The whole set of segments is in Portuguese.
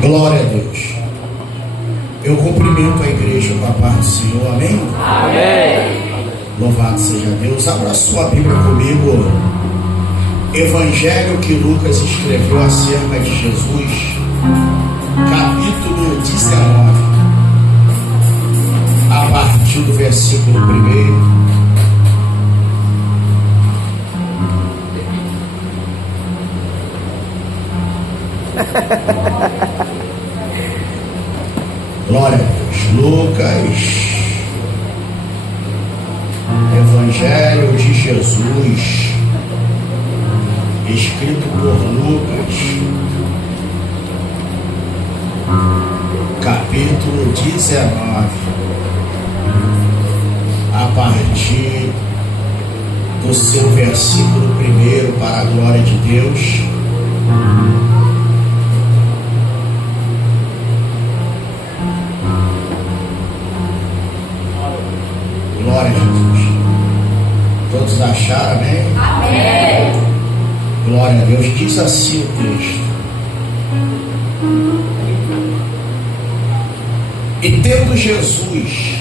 Glória a Deus. Eu cumprimento a igreja com a paz do Senhor, amém? Amém. Louvado seja Deus. Abra sua Bíblia comigo. Evangelho que Lucas escreveu acerca de Jesus, capítulo 19, a partir do versículo 1. Glória a Deus. Lucas, Evangelho de Jesus, escrito por Lucas, capítulo 19, a partir do seu versículo 1, para a glória de Deus. Glória a Jesus. Todos acharam, amém? Amém. Glória a Deus. Diz assim o texto: e tendo Jesus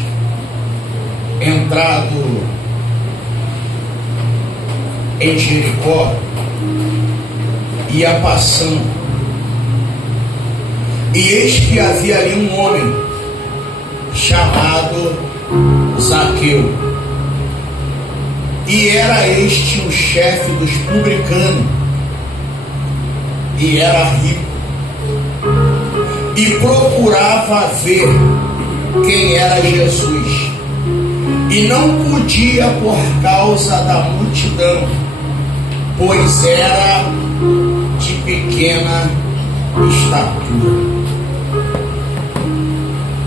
entrado em Jericó, ia passando, e eis que havia ali um homem chamado Zaqueu, e era este o chefe dos publicanos, e era rico, e procurava ver quem era Jesus, e não podia por causa da multidão, pois era de pequena estatura.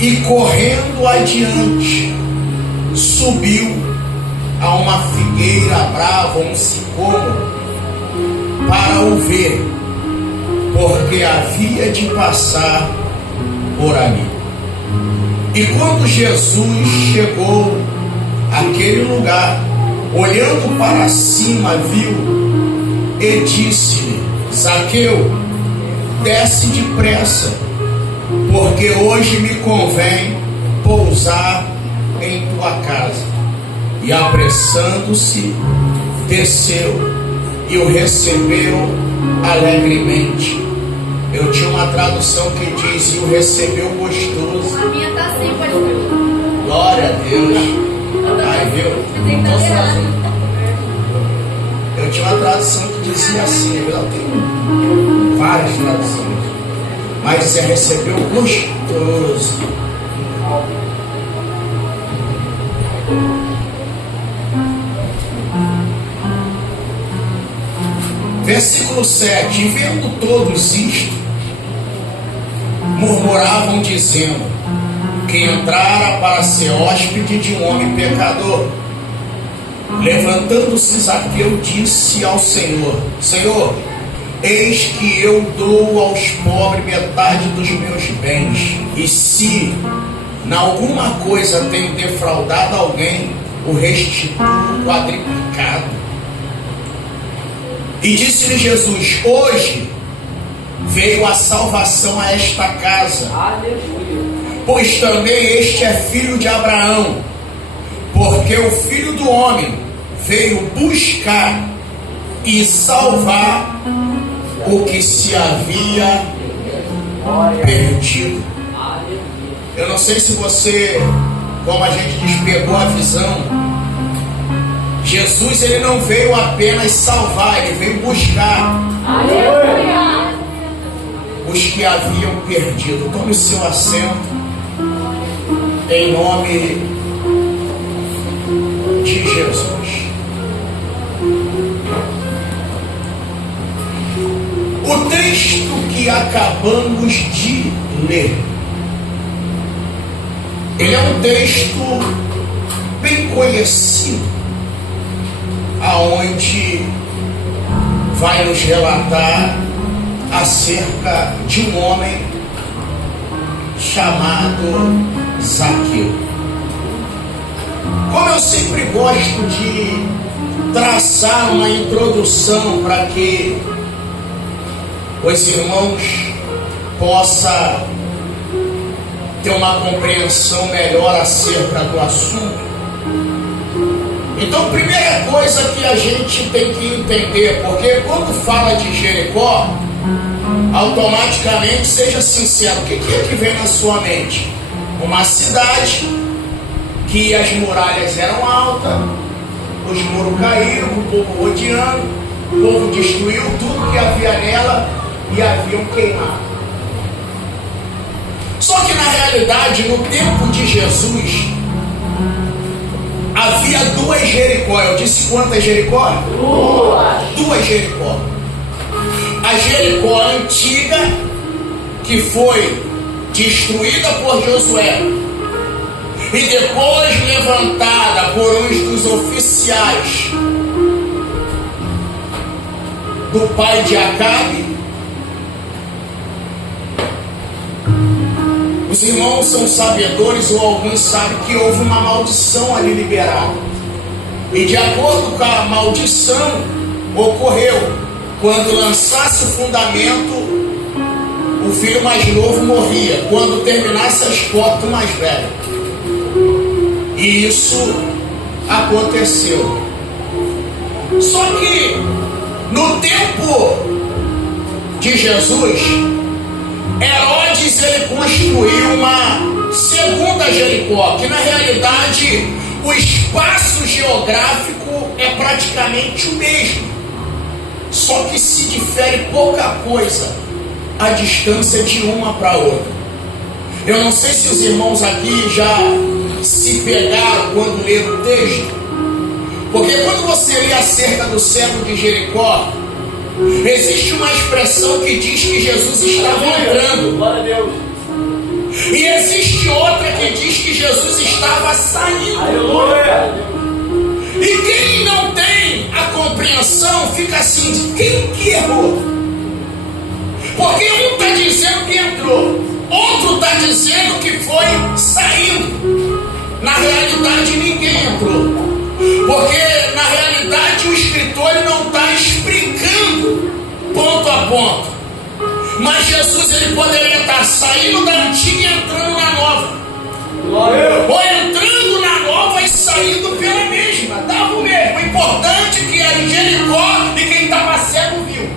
E correndo adiante, subiu a uma figueira brava, um sicômoro, para o ver, porque havia de passar por ali. E quando Jesus chegou àquele lugar, olhando para cima, viu e disse-lhe: Zaqueu, desce depressa, porque hoje me convém pousar em tua casa. E apressando-se, desceu e o recebeu alegremente. Eu tinha uma tradução que diz: e o recebeu gostoso. A minha tá assim, pastor. Glória a Deus. Ai, viu? Eu tinha uma tradução que dizia assim, eu tenho várias traduções, mas dizia: recebeu gostoso. Versículo 7: e vendo todos isto, murmuravam dizendo que entrara para ser hóspede de um homem pecador. Levantando-se Zaqueu, disse ao Senhor: Senhor, eis que eu dou aos pobres metade dos meus bens, e se na alguma coisa tenho defraudado alguém, o restituo quadriplicado. E disse-lhe Jesus: hoje veio a salvação a esta casa, pois também este é filho de Abraão, porque o Filho do Homem veio buscar e salvar o que se havia perdido. Eu não sei se você, como a gente diz, pegou a visão. Jesus, ele não veio apenas salvar, ele veio buscar os que haviam perdido. Tome o seu assento, em nome de Jesus. O texto que acabamos de ler, ele é um texto bem conhecido, aonde vai nos relatar acerca de um homem chamado Zaqueu. Como eu sempre gosto de traçar uma introdução para que os irmãos possam ter uma compreensão melhor acerca do assunto. Então, primeira coisa que a gente tem que entender, porque quando fala de Jericó, automaticamente, seja sincero, o que é que vem na sua mente? Uma cidade que as muralhas eram altas, os muros caíram, o povo odiando, o povo destruiu tudo que havia nela e haviam queimado. Só que na realidade, no tempo de Jesus, havia duas Jericó. Eu disse quantas Jericó? Duas Jericó. A Jericó antiga, que foi destruída por Josué e depois levantada por uns dos oficiais do pai de Acabe. Os irmãos são sabedores, ou alguns sabem, que houve uma maldição ali liberada. E de acordo com a maldição, ocorreu, quando lançasse o fundamento, o filho mais novo morria. Quando terminasse as portas, o mais velho. E isso aconteceu. Só que, no tempo de Jesus, Herodes ele construiu uma segunda Jericó, que na realidade o espaço geográfico é praticamente o mesmo, só que se difere pouca coisa a distância de uma para outra. Eu não sei se os irmãos aqui já se pegaram quando leram o texto, porque quando você lê acerca do cego de Jericó, existe uma expressão que diz que Jesus estava entrando. Glória a Deus. E existe outra que diz que Jesus estava saindo. Aleluia. E quem não tem a compreensão fica assim, quem que errou? Porque um está dizendo que entrou, outro está dizendo que foi saindo. Na realidade ninguém entrou. Porque na realidade o escritor ele não está explicando ponto a ponto. Mas Jesus ele poderia estar saindo da antiga e entrando na nova. Ou entrando na nova e saindo pela mesma. Dava o mesmo. O importante é que era em Jericó e quem estava cego viu.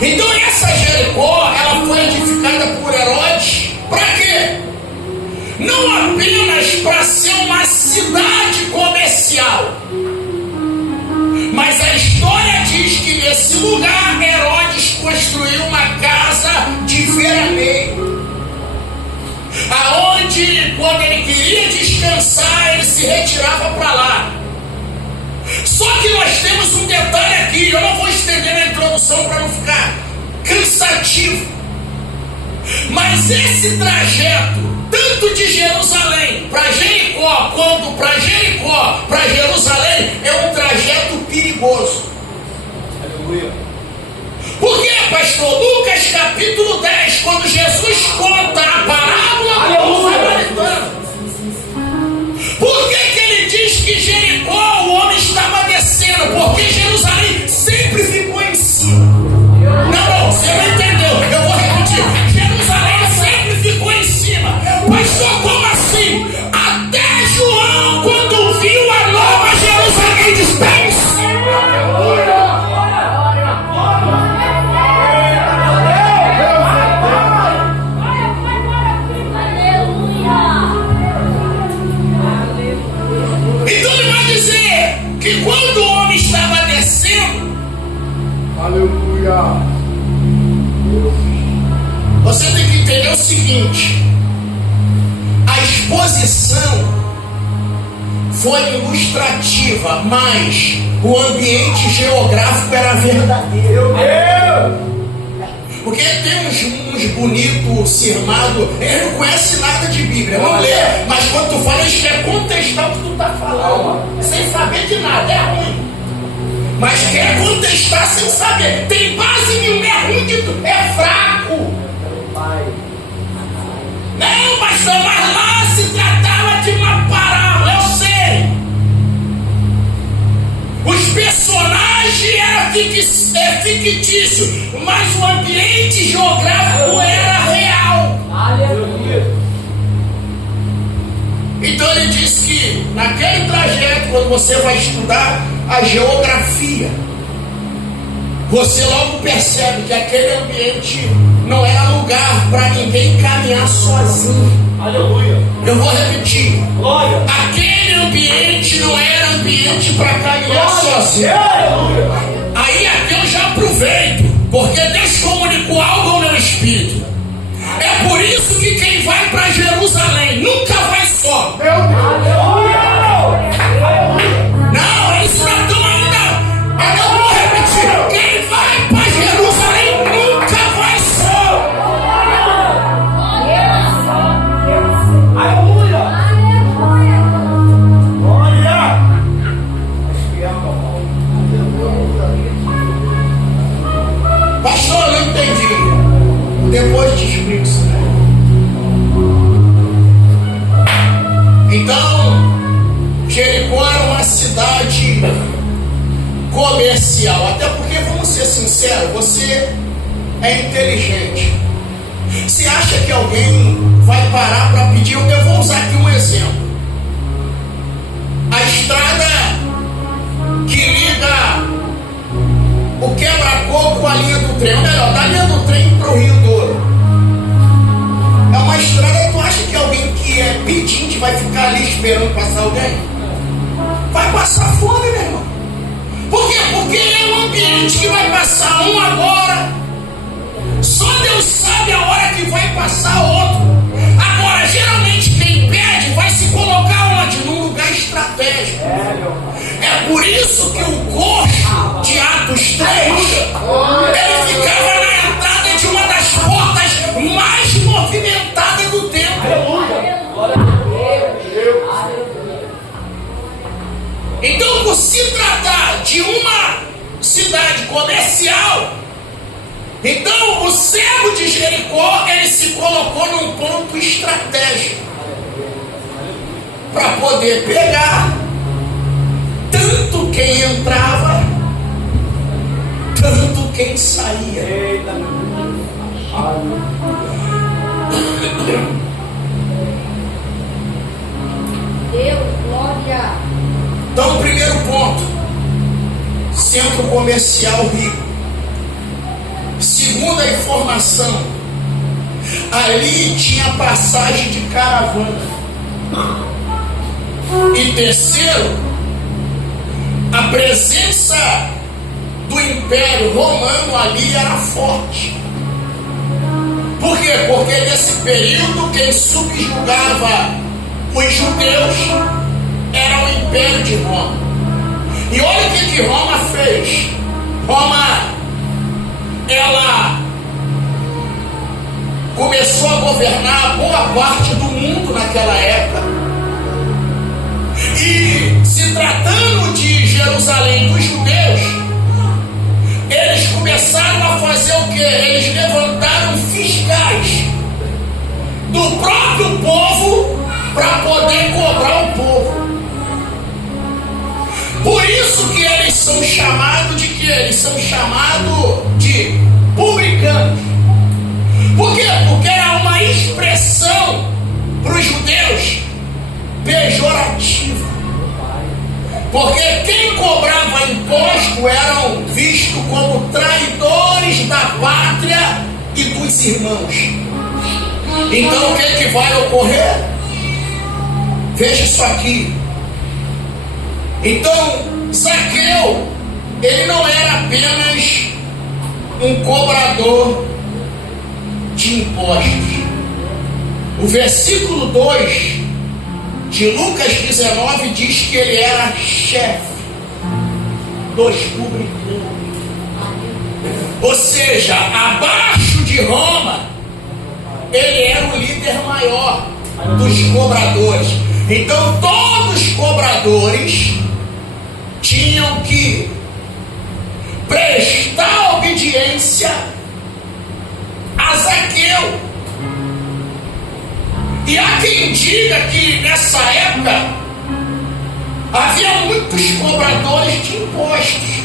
Então essa Jericó ela foi edificada por Herodes. Para quê? Não apenas para ser uma cidade comercial, mas a história diz que nesse lugar Herodes construiu uma casa de veraneio, aonde quando ele queria descansar ele se retirava para lá. Só que nós temos um detalhe aqui, eu não vou estender na introdução para não ficar cansativo. Mas esse trajeto, tanto de Jerusalém para Jericó, quanto para Jericó para Jerusalém, é um trajeto perigoso. Aleluia. Por quê, pastor? Lucas capítulo 10, quando Jesus conta a parábola do samaritano, por que ele diz que Jericó, o homem estava descendo? Porque Jerusalém sempre ficou em cima. Não, você não entendeu. Eu vou repetir. Jerusalém sempre ficou em cima. Pastor, como assim? Até João, quando viu a nova Jerusalém, dispensa. Então ele vai dizer que quando o homem estava descendo, Aleluia. você tem que entender o seguinte: a exposição foi ilustrativa, mas o ambiente geográfico era verdadeiro. Porque tem uns bonitos cirmados, ele não conhece nada de Bíblia, não lê, mas quando tu fala, eles querem contestar o que tu está falando, sem saber de nada, é ruim. Mas quer contestar sem saber, tem base nenhuma, é ruim de tudo, é fraco. Não, pastor, mas lá se tratava de uma parábola, eu sei. Os personagens eram fictícios, mas o ambiente geográfico era real. Aleluia. Então ele diz que naquele trajeto, quando você vai estudar a geografia, você logo percebe que aquele ambiente não era lugar para ninguém caminhar sozinho. Aleluia. Eu vou repetir. Glória. Aquele ambiente não era ambiente para caminhar sozinho. Aleluia. Aí aqui eu já aproveito, porque Deus comunicou algo ao meu espírito. É por isso que quem vai para Jerusalém nunca vai só. Meu Deus. Não, eles não estão ainda. Eu vou repetir. Quem vai para Jerusalém nunca vai só. Aleluia. Glória. Pastor, eu não entendi. Depois te explico isso, né? Então, Jericó era uma cidade comercial. Até porque, vamos ser sinceros, você é inteligente. Você acha que alguém vai parar para pedir? Eu vou usar aqui um exemplo. A estrada que liga o quebra-coco com a linha do trem, ou melhor, da linha do trem para o Rio Douro. É uma estrada, tu acha que alguém que é pedinte vai ficar ali esperando passar alguém? Vai passar fome, meu irmão. Por quê? Porque é um ambiente que vai passar um agora. Só Deus sabe a hora que vai passar outro. Agora, geralmente quem pede vai se colocar onde? Num lugar estratégico. É por isso que o coxo de Atos 3, ele ficava na entrada de uma das portas mais movimentadas do templo. Então, por se tratar de uma cidade comercial, então o cego de Jericó, ele se colocou num ponto estratégico para poder pegar tanto quem entrava, tanto quem saía. Eita. Deus, glória. Então, o primeiro ponto: centro comercial rico. Segunda informação: ali tinha passagem de caravana. E terceiro, a presença do Império Romano ali era forte. Por quê? Porque nesse período quem subjugava os judeus era o Império de Roma. E olha o que Roma fez. Roma, ela começou a governar boa parte do mundo naquela época. E se tratando de Jerusalém dos judeus, eles começaram a fazer o que? Eles levantaram fiscais do próprio povo para poder cobrar o povo. Por isso que eles são chamados de quê? Eles são chamados de publicanos. Por quê? Porque era uma expressão para os judeus pejorativa. Porque quem cobrava imposto eram vistos como traidores da pátria e dos irmãos. Então o que vai ocorrer? Veja isso aqui. Então Zaqueu, ele não era apenas um cobrador de impostos. O versículo 2 de Lucas 19 diz que ele era chefe dos publicanos. Ou seja, abaixo de Roma, ele era o líder maior dos cobradores. Então todos os cobradores tinham que prestar obediência a Zaqueu. E há quem diga que nessa época havia muitos cobradores de impostos.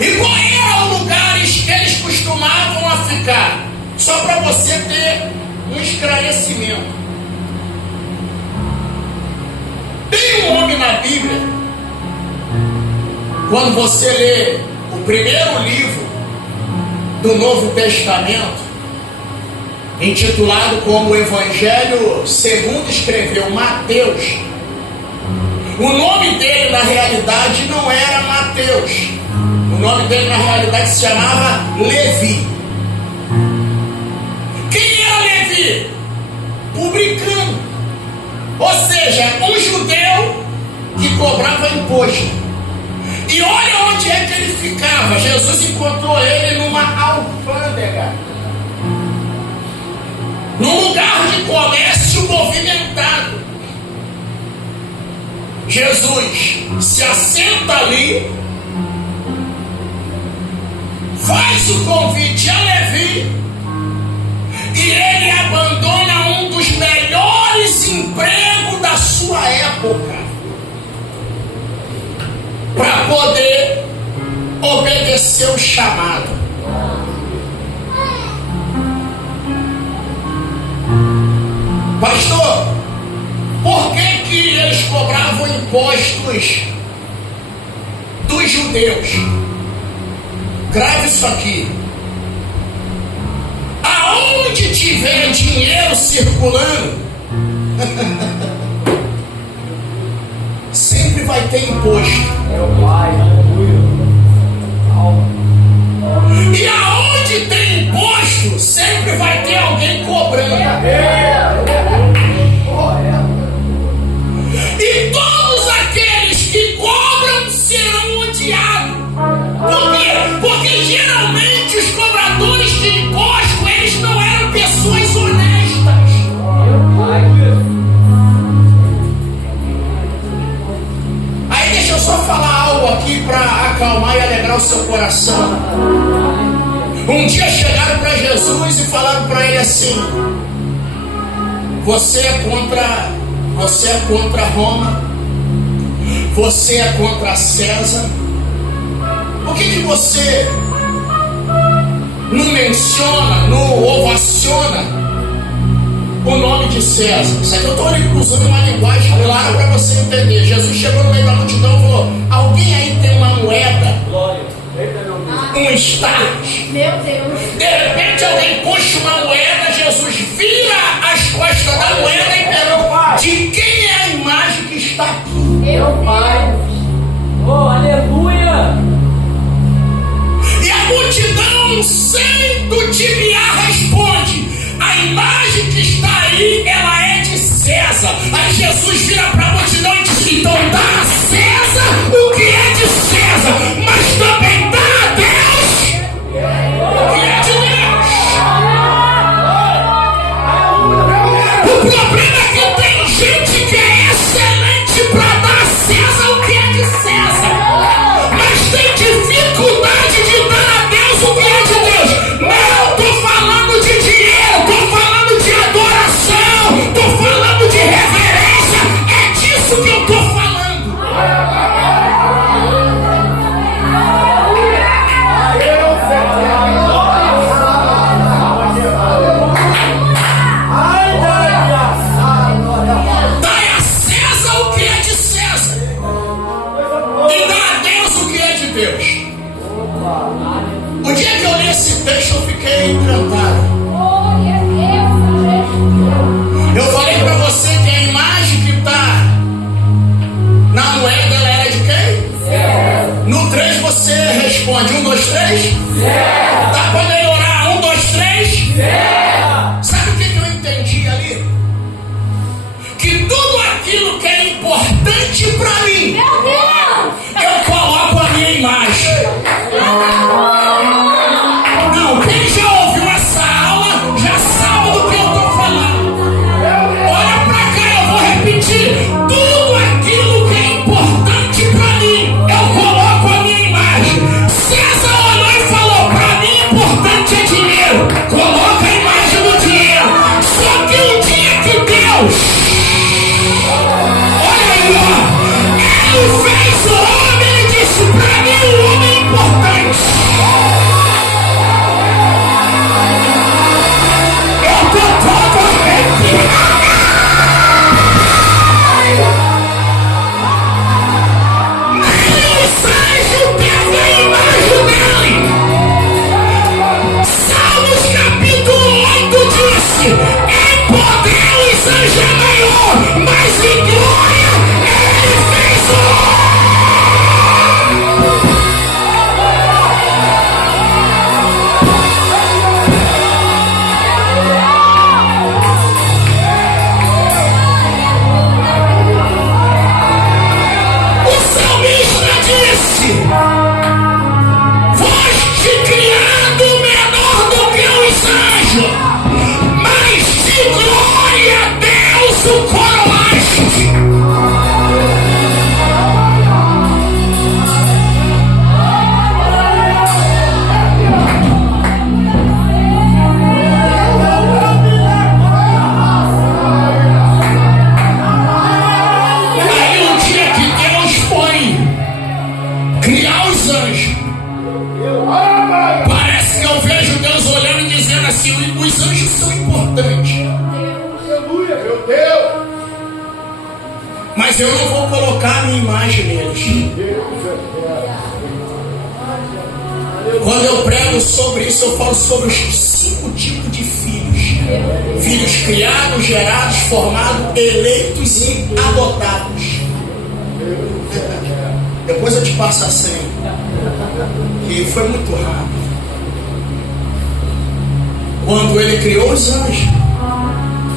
E qual eram os lugares que eles costumavam a ficar? Só para você ter um esclarecimento. Tem um homem na Bíblia, quando você lê o primeiro livro do Novo Testamento, intitulado como o Evangelho segundo escreveu Mateus, o nome dele na realidade não era Mateus, o nome dele na realidade se chamava Levi. Quem era Levi? Publicano, ou seja, um judeu que cobrava imposto. E olha onde é que ele ficava. Jesus encontrou ele numa alfândega, num lugar de comércio movimentado. Jesus se assenta ali, faz o convite a Levi, e ele abandona um dos melhores empregos da sua época para poder obedecer o chamado. Pastor, por que eles cobravam impostos dos judeus? Grave isso aqui. Aonde tiver dinheiro circulando, sempre vai ter imposto. E aonde tem imposto, sempre vai ter alguém cobrando. E todos aqueles que cobram serão odiados. Por quê? Porque geralmente os cobradores de imposto, eles não eram pessoas honestas. Aí deixa eu só falar algo aqui para acalmar e alegrar o seu coração. Um dia chegaram para Jesus e falaram para ele assim: você é contra Roma, você é contra César. Por que você não menciona, não ovaciona o nome de César? Isso aqui eu estou usando uma linguagem clara para você entender. Jesus chegou no meio da multidão e falou: alguém aí tem uma moeda? Um start? Meu Deus. De repente alguém puxa uma moeda, Jesus vira as costas da moeda e pergunta: de quem é a imagem que está aqui? Meu Pai. Oh, aleluia! E a multidão, sem titubear, responde: a imagem que está aí, ela é de César. Aí Jesus vira para a multidão e diz: então dá a César o que é de César, mas também dá a Deus o que é de Deus. O problema é que tem gente que é excelente para dar a César o que é de César, mas tem dificuldade de dar a Deus o que é de Deus. Não estou falando de dinheiro, estou falando de adoração, estou falando de reverência. É disso que eu estou falando. Dai a César o que é de César e dá a Deus o que é de Deus. O dia que eu li esse texto eu fiquei encantado. Glória a Deus. Eu falei para você que a imagem que está na moeda, ela era de quem? No 3 você responde: 1, 2, 3? Tá para melhorar? 1, 2, 3? Sabe o que eu entendi ali? Que tudo aquilo que é importante para mim, Meu Deus. eu coloco a minha imagem. Não, quem já ouviu essa aula já sabe do que eu estou falando. Olha pra cá, eu vou repetir. Tudo aquilo que é importante pra mim, eu coloco a minha imagem. César olhou e falou: pra Parece que eu vejo Deus olhando e dizendo assim: os anjos são importantes. Meu Deus! Mas eu não vou colocar a minha imagem neles. Quando eu prego sobre isso, eu falo sobre os 5 tipos de filhos: filhos criados, gerados, formados, eleitos e adotados. Depois eu te passo a senha, que foi muito rápido. Quando ele criou os anjos,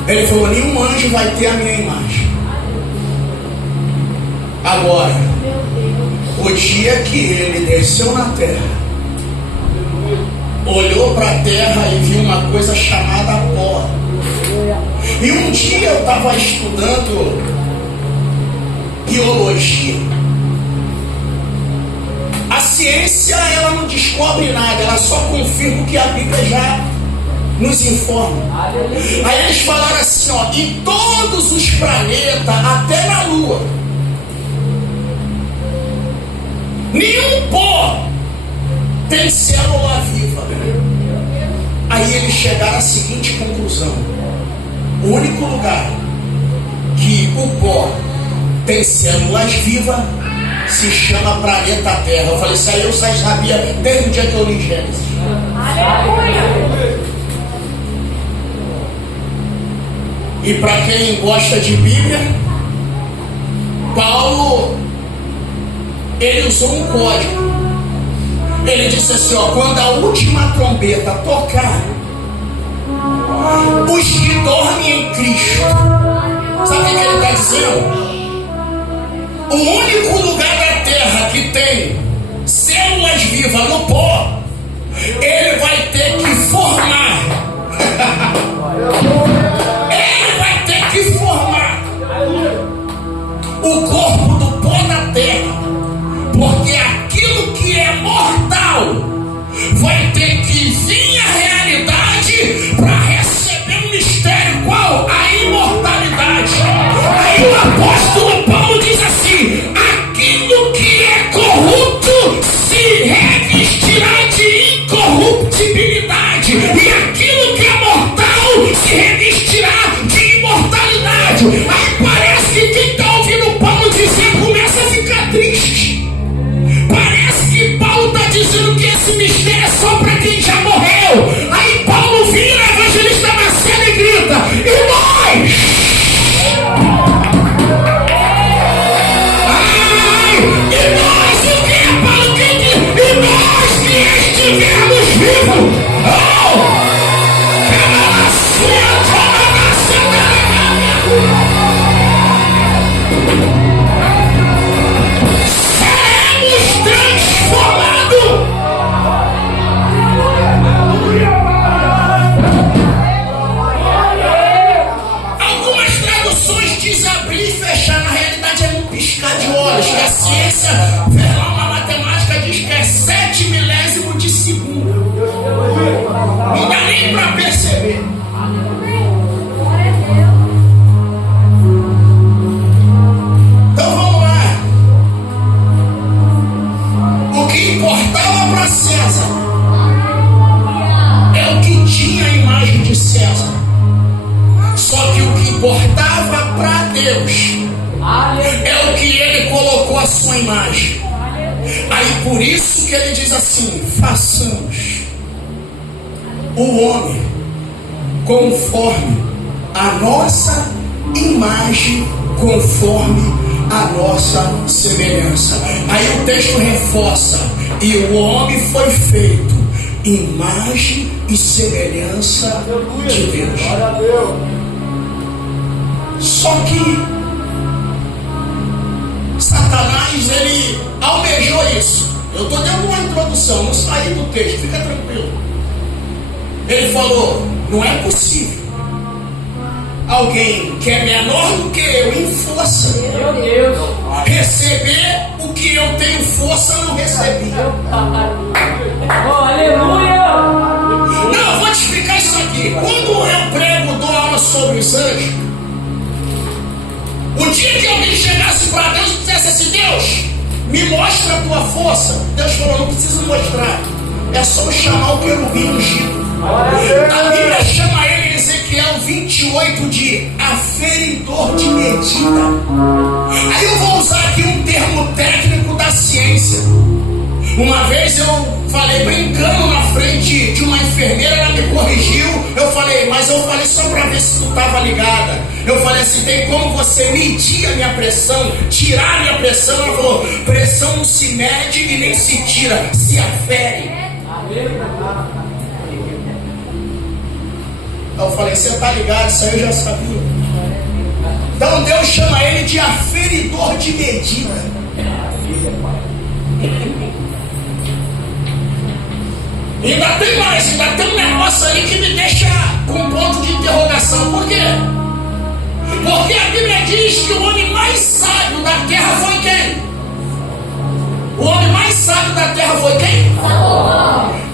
ele falou: nenhum anjo vai ter a minha imagem. Agora, o dia que ele desceu na terra, olhou para a terra e viu uma coisa chamada pó. E um dia eu estava estudando biologia. A ciência, ela não descobre nada, ela só confirma o que a Bíblia já nos informa. Aí eles falaram assim, ó: em todos os planetas, até na Lua, nenhum pó tem célula viva. Aí eles chegaram à seguinte conclusão: o único lugar que o pó tem células vivas se chama planeta Terra. Eu falei: isso aí eu já sabia desde o dia que eu li Gênesis. Aleluia! E para quem gosta de Bíblia, Paulo, ele usou um código. Ele disse assim, ó: quando a última trombeta tocar, os que dormem em Cristo, sabe o que ele está dizendo? O único lugar da terra que tem células vivas no pó, ele vai ter que formar. Ele vai ter que formar o corpo do pó da terra, porque aquilo que é mortal vai ter que vir à realidade para receber um mistério. Qual? A imortalidade. Aí o apóstolo Paulo diz assim: aquilo que é corrupto se revestirá de incorruptibilidade, e aquilo que é mortal se revestirá de imortalidade. Aí parece que quem está ouvindo Paulo dizer começa a ficar triste. Parece que Paulo está dizendo que esse mistério é só para quem já morreu. Aí Paulo vira evangelista Marcelo e grita: e nós? Ai, e nós o que, Paulo? E nós que estivermos vivos? Oh! Algumas traduções diz abrir e fechar. Na realidade é um piscar de olhos, que a ciência, uma matemática diz que é 7 milésimos de segundo. Não dá nem para perceber. Então vamos lá. O que importava para César é o que tinha a imagem de César. Só que o que importava para Deus é o que ele colocou a sua imagem. Aí por isso que ele diz assim: façamos o homem conforme a nossa imagem, conforme a nossa semelhança. Aí o texto reforça: e o homem foi feito imagem e semelhança de Deus. Só que Satanás, ele almejou isso. Eu estou dando uma introdução, não saí do texto, fica tranquilo. Ele falou: não é possível alguém que é menor do que eu em força Meu Deus. receber o que eu tenho força, não recebi. Oh, aleluia. Não, eu vou te explicar isso aqui. Quando eu prego, dou aula sobre os anjos, o dia que alguém chegasse para Deus e dissesse assim: Deus, me mostra a tua força, Deus falou: não precisa mostrar, É só chamar o querubim ungido. A Bíblia chama ele em Ezequiel 28 de aferidor de medida. Aí eu vou usar aqui um termo técnico da ciência. Uma vez eu falei brincando na frente de uma enfermeira, ela me corrigiu. Eu falei só para ver se tu estava ligada. Eu falei assim: tem como você medir a minha pressão, tirar a minha pressão? Ela falou: pressão não se mede e nem se tira, se afere. Eu falei: você está ligado? Isso aí eu já sabia. Então Deus chama ele de aferidor de medida. Ainda tem um negócio aí que me deixa com ponto de interrogação. Por quê? Porque a Bíblia diz que o homem mais sábio da terra foi quem? O homem mais sábio da terra foi quem?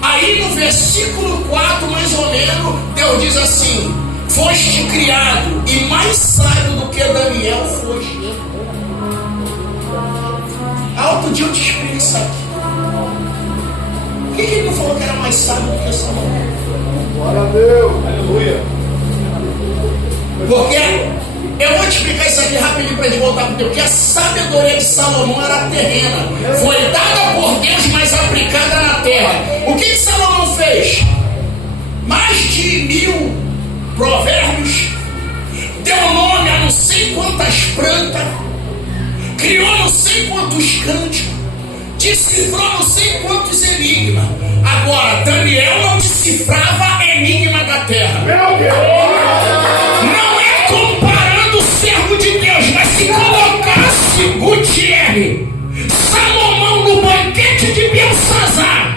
Aí no versículo 4, mais ou menos, Deus diz assim: foste criado e mais sábio do que Daniel foste. Outro dia eu te explico isso aqui. Por que ele não falou que era mais sábio do que Salomão? Glória a Deus. Aleluia. Porque eu vou te explicar isso aqui rapidinho para a gente voltar para o tempo. Porque a sabedoria de Salomão era terrena. Foi dada por Deus, mas aplicada na terra. O que Salomão fez? Mais de 1000 provérbios. Deu nome a não sei quantas plantas. Criou não sei quantos cânticos. Decifrou não sei quantos enigmas. Agora, Daniel não decifrava enigma da terra. Meu Deus. Não é comparando o servo de Deus, mas se colocasse Gutierre, Salomão no banquete de Belsazar,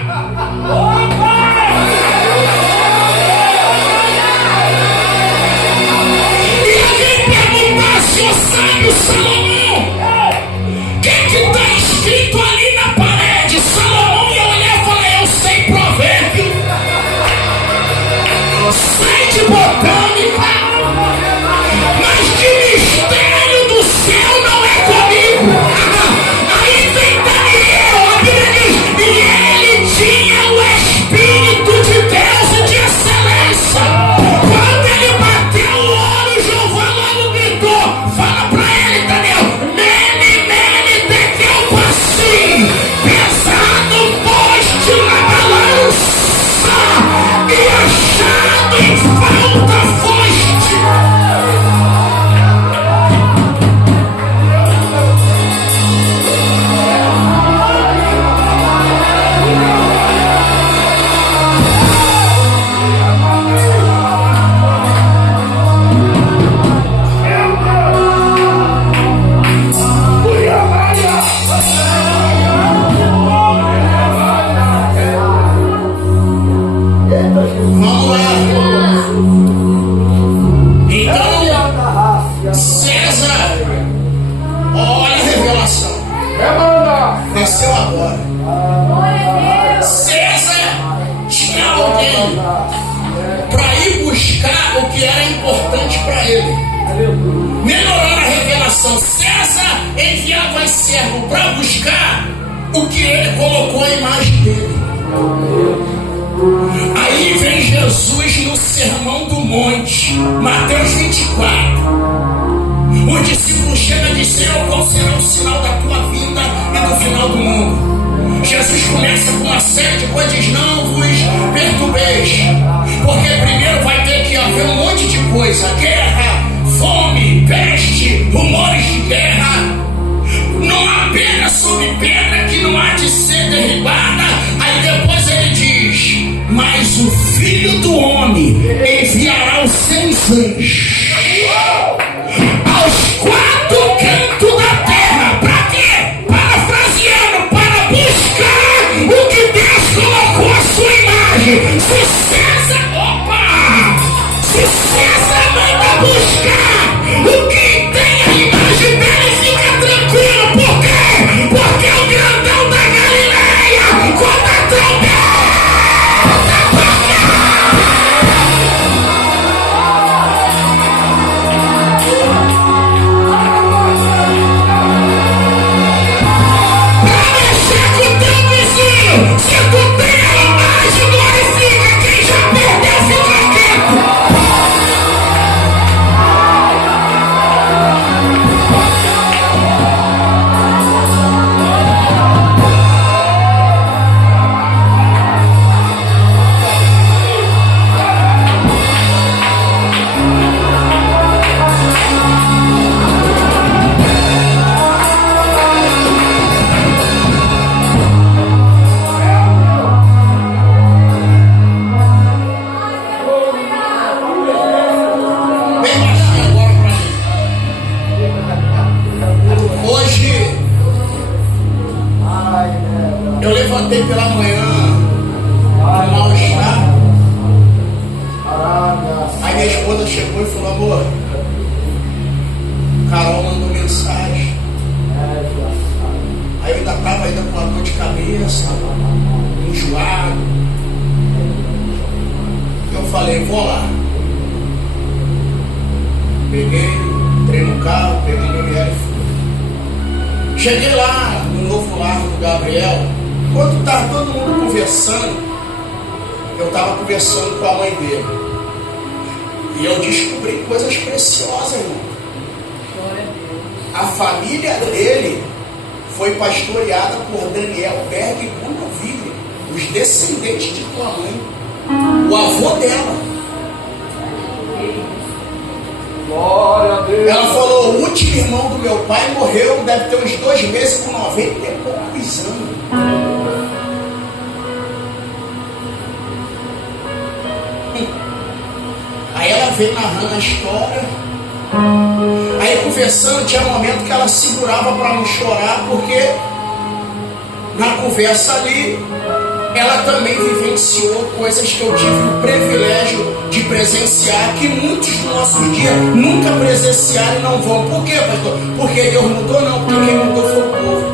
e alguém perguntasse: ô sábio Salomão, o que está escrito ali na parede? Salomão ia olhar e falar: eu sei provérbio, sei de botânica, mas de mistério do céu não é comigo. Aí vem Daniel, a Bíblia diz: e ele tinha o Espírito de Deus e de excelência. Quando ele bateu o olho, Jeová logo gritou: fala pra ele, Daniel, mene, tekel passim, pesado poste na balança e achado em falta foste. Vamos lá. Então, César, olha a revelação. Desceu agora. César tinha alguém para ir buscar o que era importante para ele. Melhorando a revelação, César enviava servo para buscar o que ele colocou a imagem dele. Aí vem Jesus no Sermão do Monte, Mateus 24. Os discípulos chegam e dizem: Senhor, qual será o sinal da tua vinda e do final do mundo? Jesus começa com uma série de coisas: diz: não vos perturbeis, porque primeiro vai ter que haver um monte de coisa: guerra, fome, peste, rumores de guerra. Não há pedra sobre pedra que não há de ser derribada. Aí depois ele diz: mas o Filho do Homem enviará os seus anjos aos 4 cantos da terra. Para quê? Parafraseando, para buscar o que Deus colocou a sua imagem. Se César manda buscar o que tem a imagem dele, fica tranquilo. Por quê? Porque o grandão da Galileia, quando a trombeta tocar, Eu levantei pela manhã com mal-estar. Aí minha esposa chegou e falou: amor, Carol mandou mensagem. Aí eu ainda estava ainda com a dor de cabeça, enjoado. Eu falei: vou lá. Peguei, entrei no carro, peguei minha mulher e fui. Cheguei lá no novo lar do Gabriel. Quando estava todo mundo conversando, eu estava conversando com a mãe dele. E eu descobri coisas preciosas, irmão. A família dele foi pastoreada por Daniel Berg e Bruno Vigre, os descendentes de tua mãe, o avô dela. Glória a Deus. Ela falou: o último irmão do meu pai morreu, deve ter uns 2 meses, com 90 e poucos anos. Aí ela veio narrando a história. Aí conversando, tinha um momento que ela segurava para não chorar, porque na conversa ali ela também vivenciou coisas que eu tive o privilégio de presenciar, que muitos dos nossos dias nunca presenciaram e não vão. Por quê, pastor? Porque Deus mudou? Não, porque quem mudou foi o povo.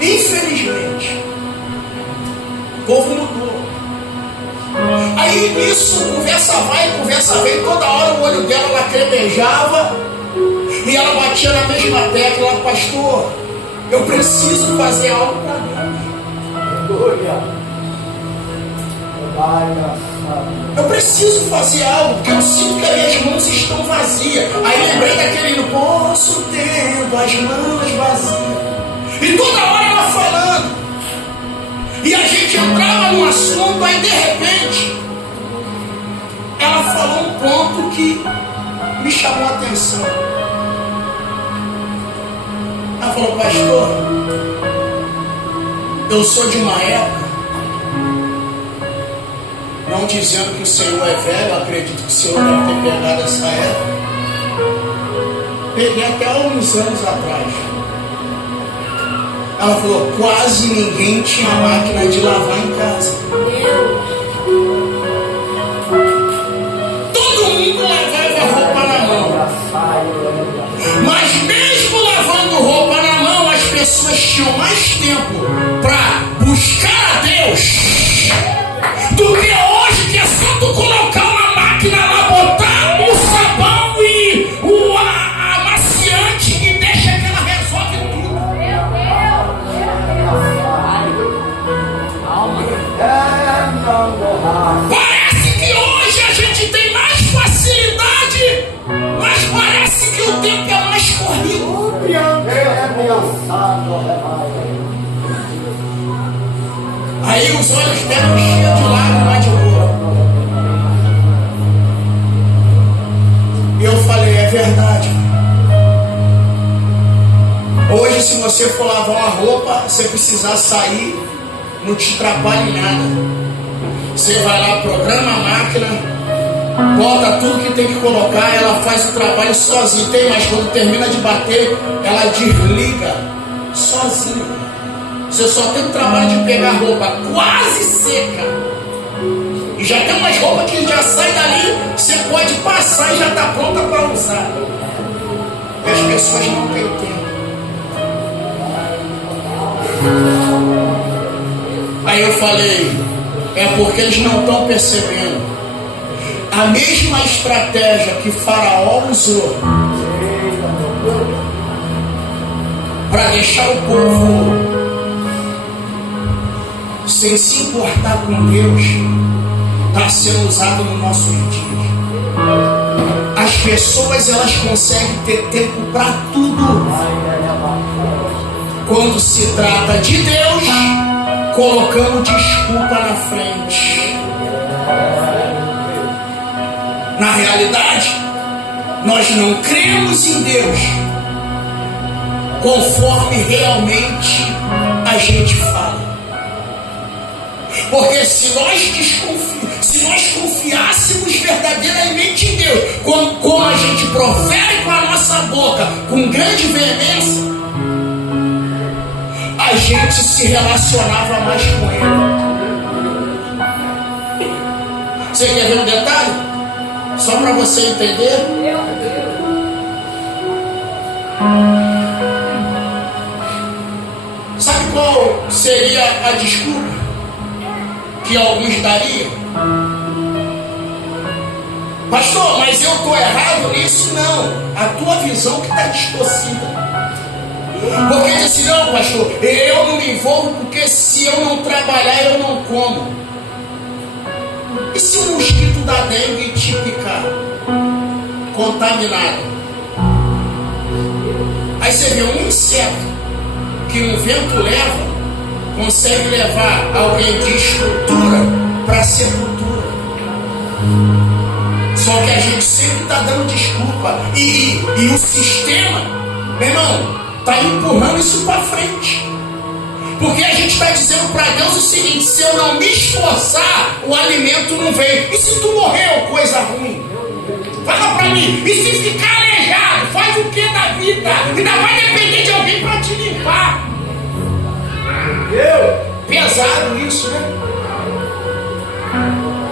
Infelizmente, o povo mudou. Aí nisso, conversa vai, conversa vem, toda hora o olho dela lacrimejava e ela batia na mesma tecla: pastor, eu preciso fazer algo para Deus. Eu preciso fazer algo, porque eu sinto que as minhas mãos estão vazias. Aí lembrei daquele: no poço tendo as mãos vazias. E toda hora ela falando. E a gente entrava no assunto, aí de repente ela falou um ponto que me chamou a atenção. Ela falou: pastor, eu sou de uma época, não dizendo que o Senhor é velho, acredito que o Senhor deve ter pegado essa época. Peguei até há uns anos atrás. Ela falou: quase ninguém tinha máquina de lavar em casa. Todo mundo lavava roupa na mão. Mas mesmo lavando roupa na mão, as pessoas tinham mais tempo para buscar a Deus do que hoje, que é só tu colocar uma máquina lá, botar o sabão e o amaciante e deixa que ela resolve tudo. Parece que hoje a gente tem mais facilidade, mas parece que o tempo é mais corrido. Aí os olhos dela cheios de lágrimas de ouro. E eu falei: é verdade. Hoje, se você for lavar uma roupa, você precisar sair, não te atrapalha em nada. Você vai lá, programa a máquina, bota tudo que tem que colocar, ela faz o trabalho sozinha. Tem, mas quando termina de bater, ela desliga sozinha. Você só tem o trabalho de pegar a roupa quase seca. E já tem umas roupas que já sai dali, você pode passar e já está pronta para usar. E as pessoas não têm tempo. Aí eu falei: é porque eles não estão percebendo. A mesma estratégia que Faraó usou para deixar o povo sem se importar com Deus, está sendo usado no nosso dia. As pessoas, elas conseguem ter tempo para tudo. Quando se trata de Deus, colocando desculpa na frente. Na realidade, nós não cremos em Deus conforme realmente a gente fala. Porque se nós confiássemos verdadeiramente em Deus, como a gente profere com a nossa boca, com grande veemência, a a gente se relacionava mais com ele. Você quer ver um detalhe? Só para você entender. Sabe qual seria a desculpa que alguns dariam? Pastor, mas eu estou errado nisso? Não. A tua visão que está distorcida. Porque diz assim, não, pastor, eu não me envolvo porque se eu não trabalhar eu não como. E se o mosquito da dengue te picar? Contaminado. Aí você vê um inseto que um vento leva, consegue levar alguém de estrutura para sepultura. Só que a gente sempre está dando desculpa. E o sistema, meu irmão, está empurrando isso para frente. Porque a gente está dizendo para Deus o seguinte: se eu não me esforçar, o alimento não vem. E se tu morrer, coisa ruim? Fala para mim. E se ficar aleijado, faz o que da vida? Ainda vai depender de alguém para te limpar. Pesado isso, né?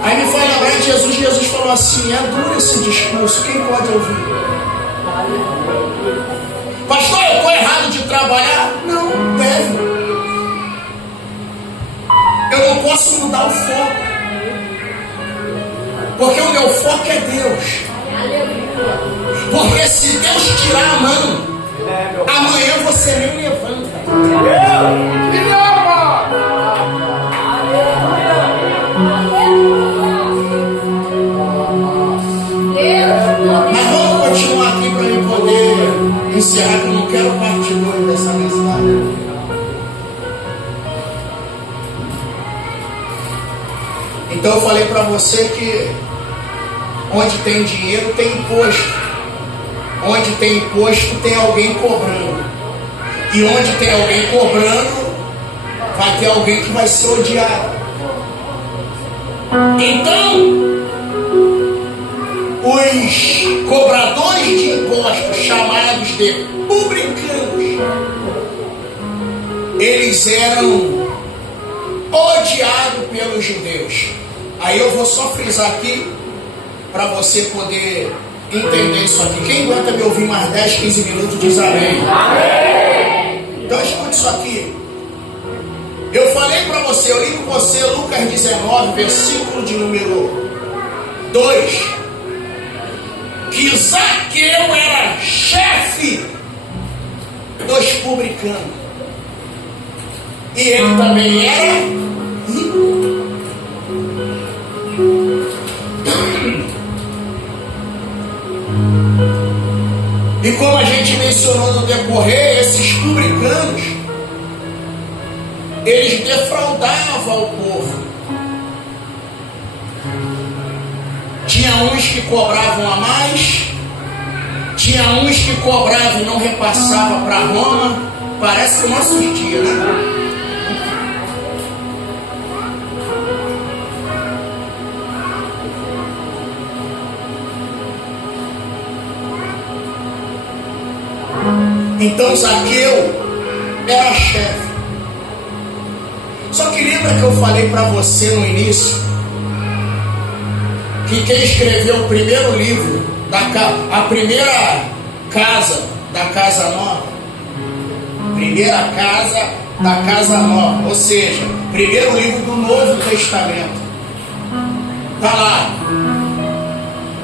Aí me faz lembrar de Jesus. Jesus falou assim: é duro esse discurso, quem pode ouvir? Pastor, eu estou errado de trabalhar? Não, deve. Eu não posso mudar o foco, porque o meu foco é Deus. Porque se Deus tirar a mão, amanhã você nem levanta. Mas vamos continuar aqui para eu poder encerrar, que eu não quero parte 2 dessa mensagem. Então eu falei para você que onde tem dinheiro tem imposto. Onde tem imposto tem alguém cobrando. E onde tem alguém cobrando, vai ter alguém que vai ser odiado. Então, os cobradores de impostos, chamados de publicanos, eles eram odiados pelos judeus. Aí eu vou só frisar aqui para você poder entender isso aqui. Quem aguenta me ouvir mais 10, 15 minutos diz amém. Amém. Então escute isso aqui. Eu falei para você, eu li com você Lucas 19, versículo de número 2, que Zaqueu era chefe dos publicanos. E ele também era rico. E como a gente mencionou no decorrer, esses publicanos, eles defraudavam o povo. Tinha uns que cobravam a mais, tinha uns que cobravam e não repassavam para Roma. Parece o nosso dia, né? Então Zaqueu era chefe. Só que lembra que eu falei para você no início que quem escreveu o primeiro livro, a primeira casa da Casa Nova, primeira casa da Casa Nova, ou seja, primeiro livro do Novo Testamento, está lá,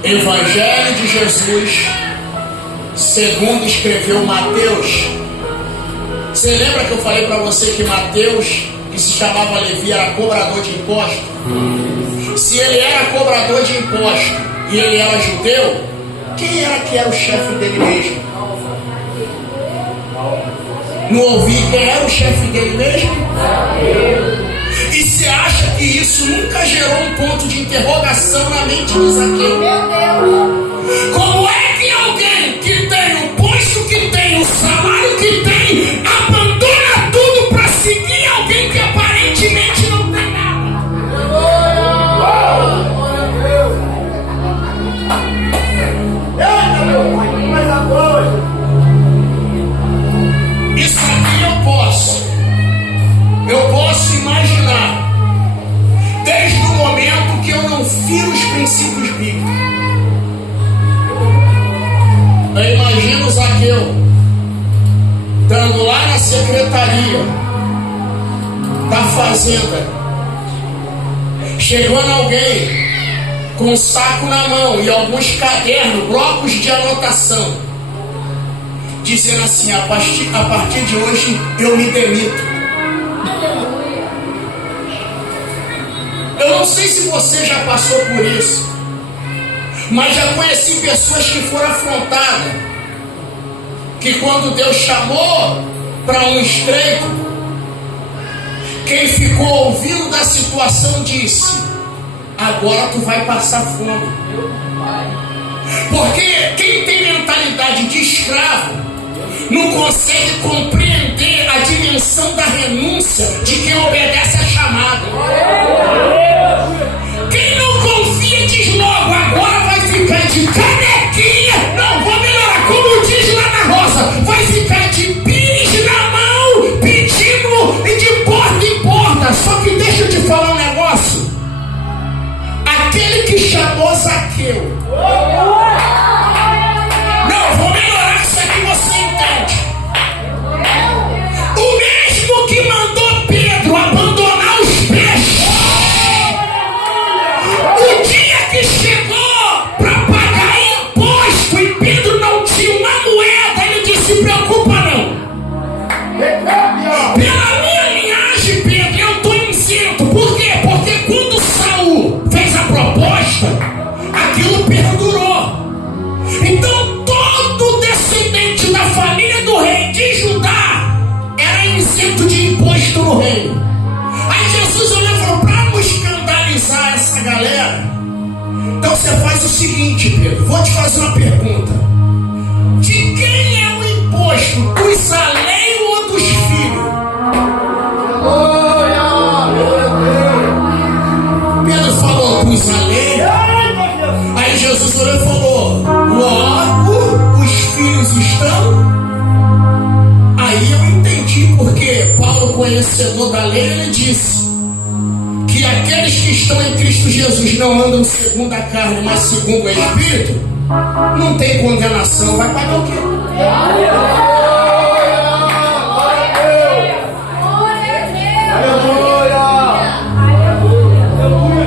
Evangelho de Jesus, segundo escreveu Mateus. Você lembra que eu falei para você que Mateus, que se chamava Levi, era cobrador de impostos? Se ele era cobrador de impostos e ele era judeu, quem era que era o chefe dele mesmo? Não ouvi quem era o chefe dele mesmo? E você acha que isso nunca gerou um ponto de interrogação na mente de Zaqueu? Como é que alguém que tem o posto que tem, o salário que tem, abandona tudo para seguir alguém que aparentemente não tem nada? Isso aqui eu posso. secretaria da fazenda, chegando alguém com um saco na mão e alguns cadernos, blocos de anotação, dizendo assim: a partir de hoje eu me demito. Eu não sei se você já passou por isso, mas já conheci pessoas que foram afrontadas, que quando Deus chamou para um estreito, quem ficou ouvindo da situação disse: agora tu vai passar fome. Porque quem tem mentalidade de escravo não consegue compreender a dimensão da renúncia de quem obedece a chamada. Quem não confia diz logo: agora vai ficar de canequinha. Não, vou melhorar, como diz lá na roça, vai ficar de pires na mão, pedindo e de porta em porta. Só que deixa eu te falar um negócio. Aquele que chamou Zaqueu, não, vou melhorar isso aqui, você entende. O mesmo que mandou Pedro abandonar os peixes, o dia que chegou para pagar imposto e Pedro não tinha uma moeda, ele disse: se preocupa não. Pela minha linhagem, Pedro, eu estou isento. Por quê? Porque quando Saul fez a proposta, aquilo perdurou. Então todo descendente da família do rei de Judá era isento de imposto no reino. Aí Jesus olhou e falou: para não escandalizar essa galera, então você faz o seguinte, Pedro, vou te fazer uma pergunta: de quem é o imposto? Dos saleiros ou dos filhos? Pedro falou: dos saleiros. Aí Jesus olhou e falou: logo os filhos estão. Aí eu entendi porque Paulo, conhecedor da lei, ele disse que aqueles que estão em Cristo Jesus não andam segundo a carne, mas segundo o Espírito, não tem condenação. Vai pagar o quê?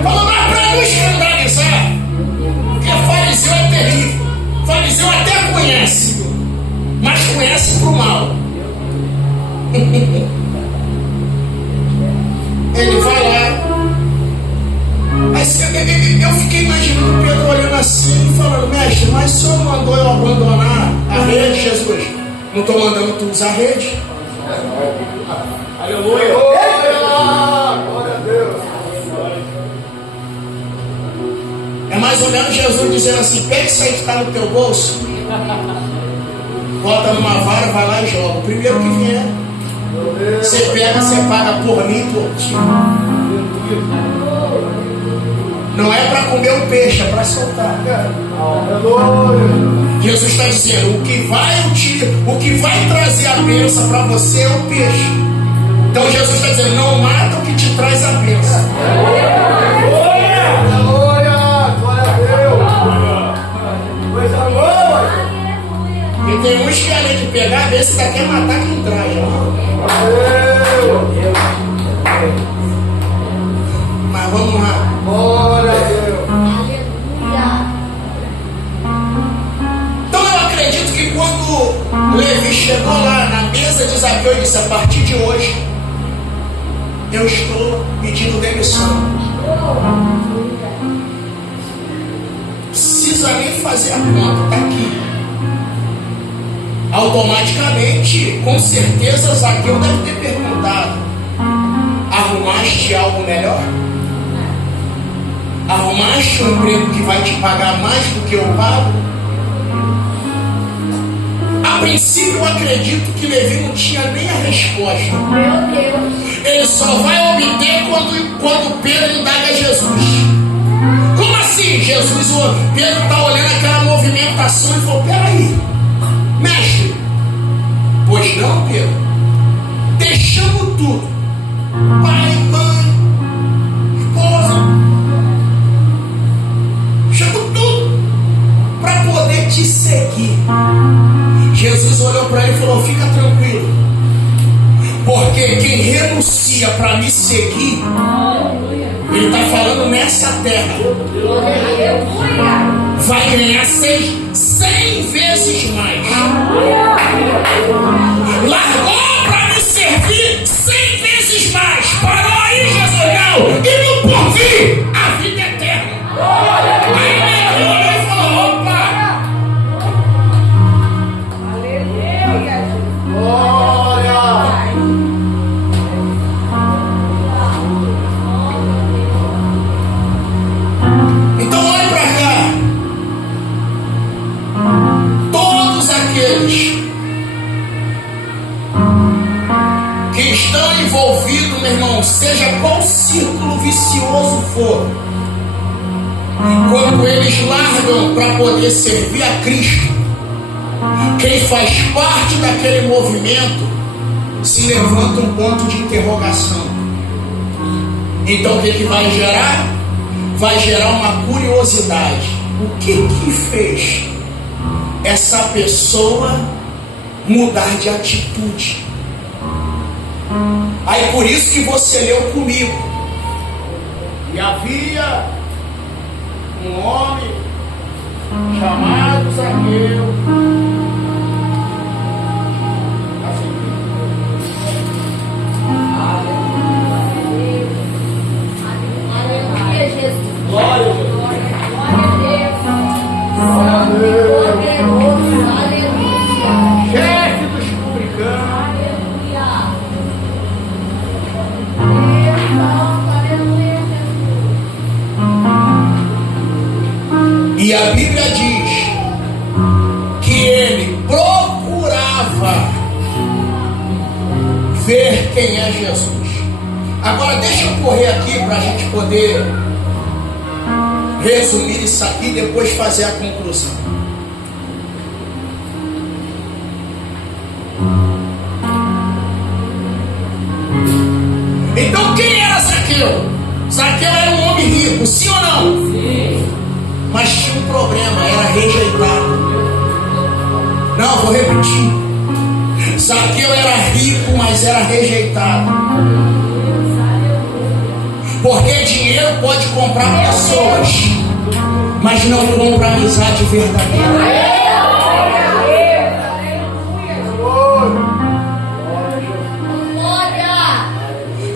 Falou: mas para não escandalizar, porque fariseu é terrível. Fariseu até conhece, mas conhece pro mal. Ele vai lá. Aí eu fiquei imaginando Pedro olhando assim e falando: mestre, mas o senhor não mandou eu abandonar a rede, Jesus? Não estou mandando tu usar a rede. Aleluia! Glória a Deus! É mais ou menos Jesus dizendo assim: pega isso aí que está no teu bolso, bota numa vara, vai lá e joga. O primeiro que vier, você pega, você paga por mim e por ti. Não é para comer o peixe, é para soltar. Jesus está dizendo: o que vai trazer a bênção para você é o peixe. Então Jesus está dizendo: não mata o que te traz a bênção. E tem uns que além de pegar, vê se daqui é matar quem traz. Mas vamos lá. Glória a Deus. Então eu acredito que quando Levi chegou lá na mesa de Zaqueu e disse: a partir de hoje eu estou pedindo demissão. Precisa nem fazer a conta, está aqui. Automaticamente, com certeza, Zaqueu deve ter perguntado: arrumaste algo melhor? Arrumaste um emprego que vai te pagar mais do que eu pago? A princípio eu acredito que Levi não tinha nem a resposta. Meu Deus. Ele só vai obter quando Pedro indaga Jesus. Como assim, Jesus? Pedro está olhando aquela movimentação e falou: peraí, mestre, pois não, Pedro? Deixamos tudo, pai, mãe, esposa, deixamos tudo para poder te seguir. Jesus olhou para ele e falou: fica tranquilo, Porque quem renuncia para me seguir, ele está falando nessa terra, vai ganhar 100 vezes mais. Largou para me servir 100 vezes mais. Parou aí, Jesus, não. E no porvir, a vida eterna. Aí ele olhou e falou: opa. Então olhe para cá. Todos aqueles que estão envolvidos, meu irmão, seja qual círculo vicioso for, quando eles largam para poder servir a Cristo, quem faz parte daquele movimento se levanta um ponto de interrogação. Então o que vai gerar? Vai gerar uma curiosidade. O que fez essa pessoa mudar de atitude? Aí por isso que você leu comigo. E havia um homem chamado Zaqueu. Glória a Deus. Chefe dos publicanos. E a Bíblia diz que ele procurava ver quem é Jesus. Agora deixa eu correr aqui para a gente poder resumir isso aqui e depois fazer a conclusão. Então quem era Zaqueu? Zaqueu era um homem rico, sim ou não? Sim. Mas tinha um problema, era rejeitado. Não, vou repetir. Zaqueu era rico, mas era rejeitado. Porque dinheiro pode comprar pessoas, mas não compra amizade verdadeira.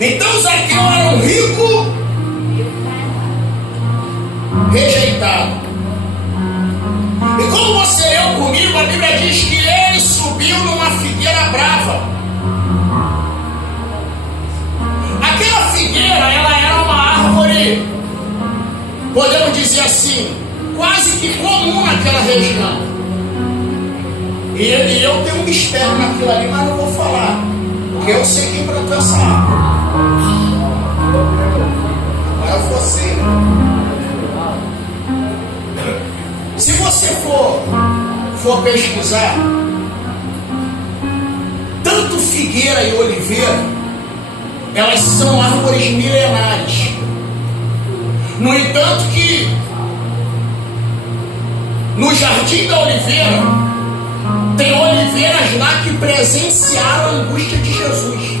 Então Zaqueu era um rico rejeitado. E como você leu comigo, a Bíblia diz que ele subiu numa figueira brava. Aquela figueira, ela era uma árvore, podemos dizer assim, quase que comum naquela região. E eu tenho um mistério naquilo ali, mas não vou falar, porque eu sei quem plantou essa árvore. Agora você. Se você for pesquisar, tanto figueira e oliveira, elas são árvores milenares. No entanto que no Jardim da Oliveira tem oliveiras lá que presenciaram a angústia de Jesus.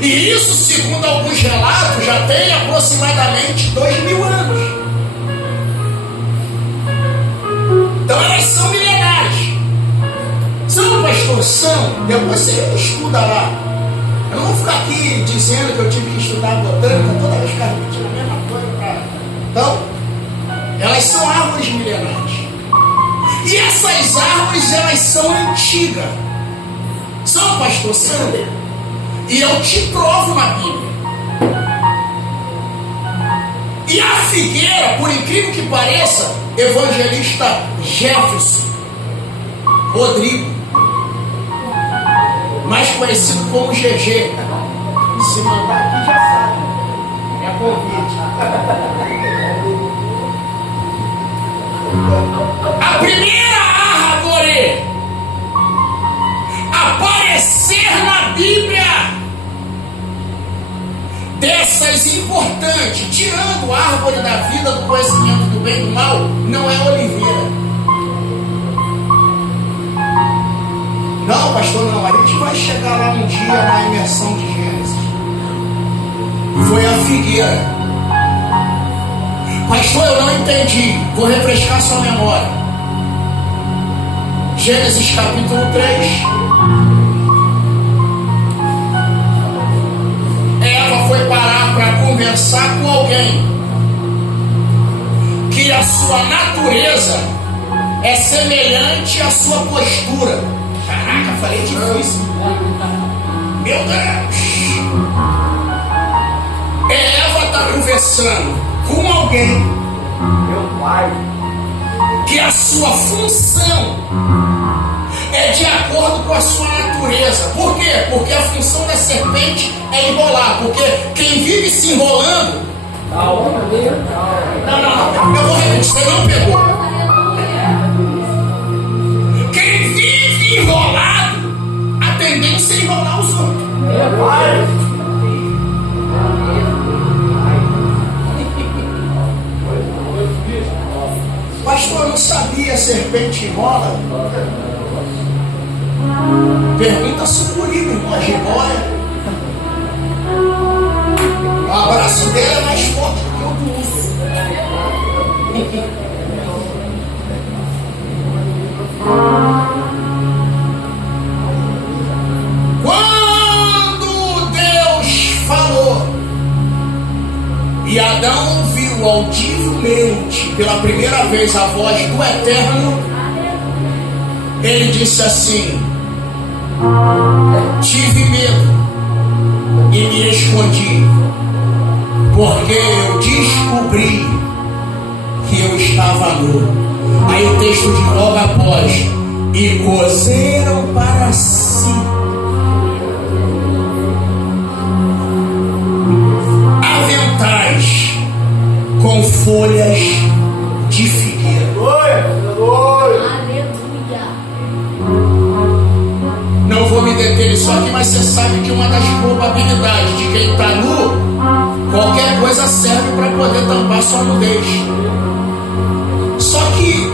E isso, segundo alguns relatos, já tem aproximadamente 2000 anos. Então elas são milenares. São, pastor? São. Depois você estuda lá. Eu não vou ficar aqui dizendo que eu tive que estudar botânica toda vez que eu repeti a mesma coisa. Então, elas são árvores milenares. E essas árvores, elas são antigas. São, pastor? São. E eu te provo na Bíblia. E a figueira, por incrível que pareça, evangelista Jefferson Rodrigo, mais conhecido como GG, se mandar aqui já sabe, é convite. A primeira árvore a aparecer na Bíblia dessas importantes, tirando a árvore da vida, do conhecimento do bem e do mal, não é oliveira. Não, Não, pastor, não. A gente vai chegar lá um dia na imersão de Gênesis. Foi a figueira. Pastor, eu não entendi. Vou refrescar sua memória. Gênesis capítulo 3. Eva foi parar para conversar com alguém que a sua natureza é semelhante à sua postura. Caraca, falei difícil. Meu Deus. Eva está conversando com alguém, Meu Pai. que a sua função é de acordo com a sua natureza. Por quê? Porque a função da serpente é enrolar. Porque quem vive se enrolando. Não, eu vou repetir, você não pegou. Quem vive enrolado, a tendência é enrolar os outros. Meu Pai. Pastor, eu não sabia, a serpente enrola. Pergunta sucuri, meu irmão, a jiboia. O abraço dele é mais forte do que o do urso. Quando Deus falou e Adão ouviu audivelmente pela primeira vez a voz do Eterno, ele disse assim: tive medo e me escondi, porque eu descobri que eu estava nu. Aí o texto diz logo após: e cozeram para si aventais com folhas de figueira. Não vou me deter nisso aqui, mas você sabe que uma das probabilidades de quem está nu, qualquer coisa serve para poder tampar sua nudez. Só que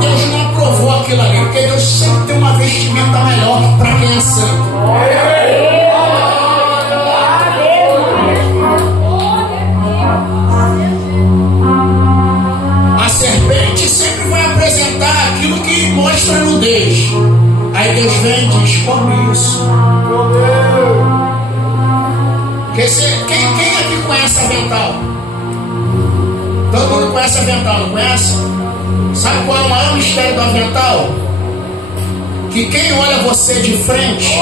Deus não aprovou aquilo ali, porque Deus sempre tem uma vestimenta melhor para quem é santo. A serpente sempre vai apresentar aquilo que mostra a nudez. Aí Deus vem e diz: come isso. Quem aqui conhece avental? Todo mundo conhece avental, não conhece? Sabe qual é o maior mistério do avental? Que quem olha você de frente,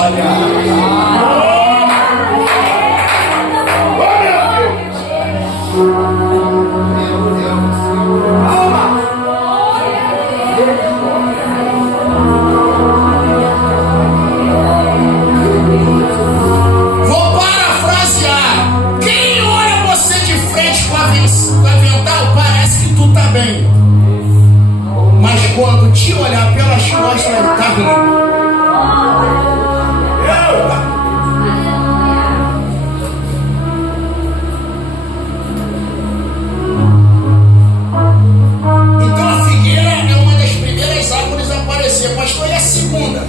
vou parafrasear, quem olha você de frente com avental parece que tu tá bem, mas quando te olhar pelas costas tá ruim. Então a figueira é uma das primeiras árvores a aparecer. Pastor, e a segunda?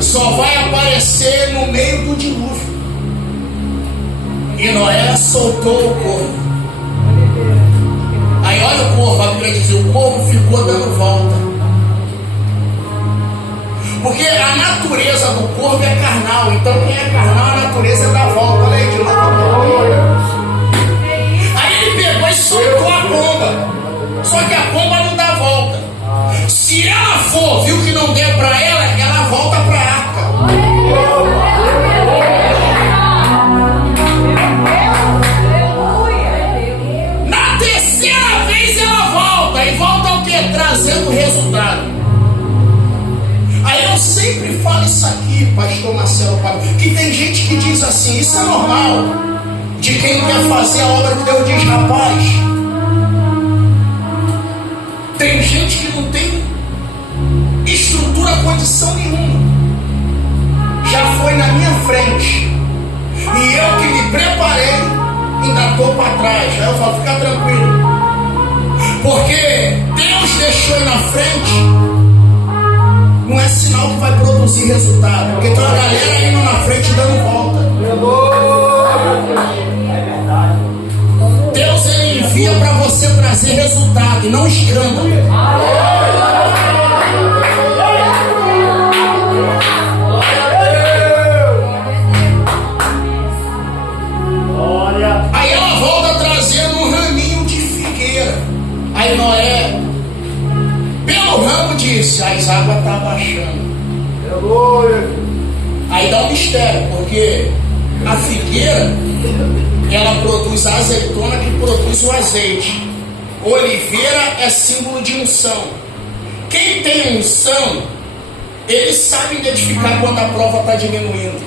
Só vai aparecer no meio do dilúvio. E Noé soltou o corvo. Aí olha o corvo, a Bíblia diz: o corvo ficou dando volta. Porque a natureza do corvo é carnal. Então quem é carnal, a natureza é da volta. Olha aí de novo. Aí ele pegou e soltou a pomba. Só que a pomba não dá volta. Se ela for, viu que não der para ela volta para a arca. Na terceira vez ela volta. E volta o quê? Trazendo resultado. Aí eu sempre falo isso aqui, pastor Marcelo, que tem gente que diz assim: isso é normal. De quem quer fazer a obra de Deus, diz: rapaz, tem gente que não tem estrutura, condição nenhuma. Já foi na minha frente. E eu que me preparei, ainda estou para trás. Aí eu falo: fica tranquilo. Porque Deus deixou na frente não é sinal que vai produzir resultado. Porque tem uma galera indo na frente dando volta. É verdade. Deus, ele envia para você trazer resultado e não escândalo. Aí ela volta trazendo um raminho de figueira. Aí Noé, pelo ramo, disse: as águas estão baixando. Aí dá um mistério, porque a figueira, ela produz a azeitona, que produz o azeite. Oliveira é símbolo de unção. Quem tem unção, ele sabe identificar quando a prova está diminuindo.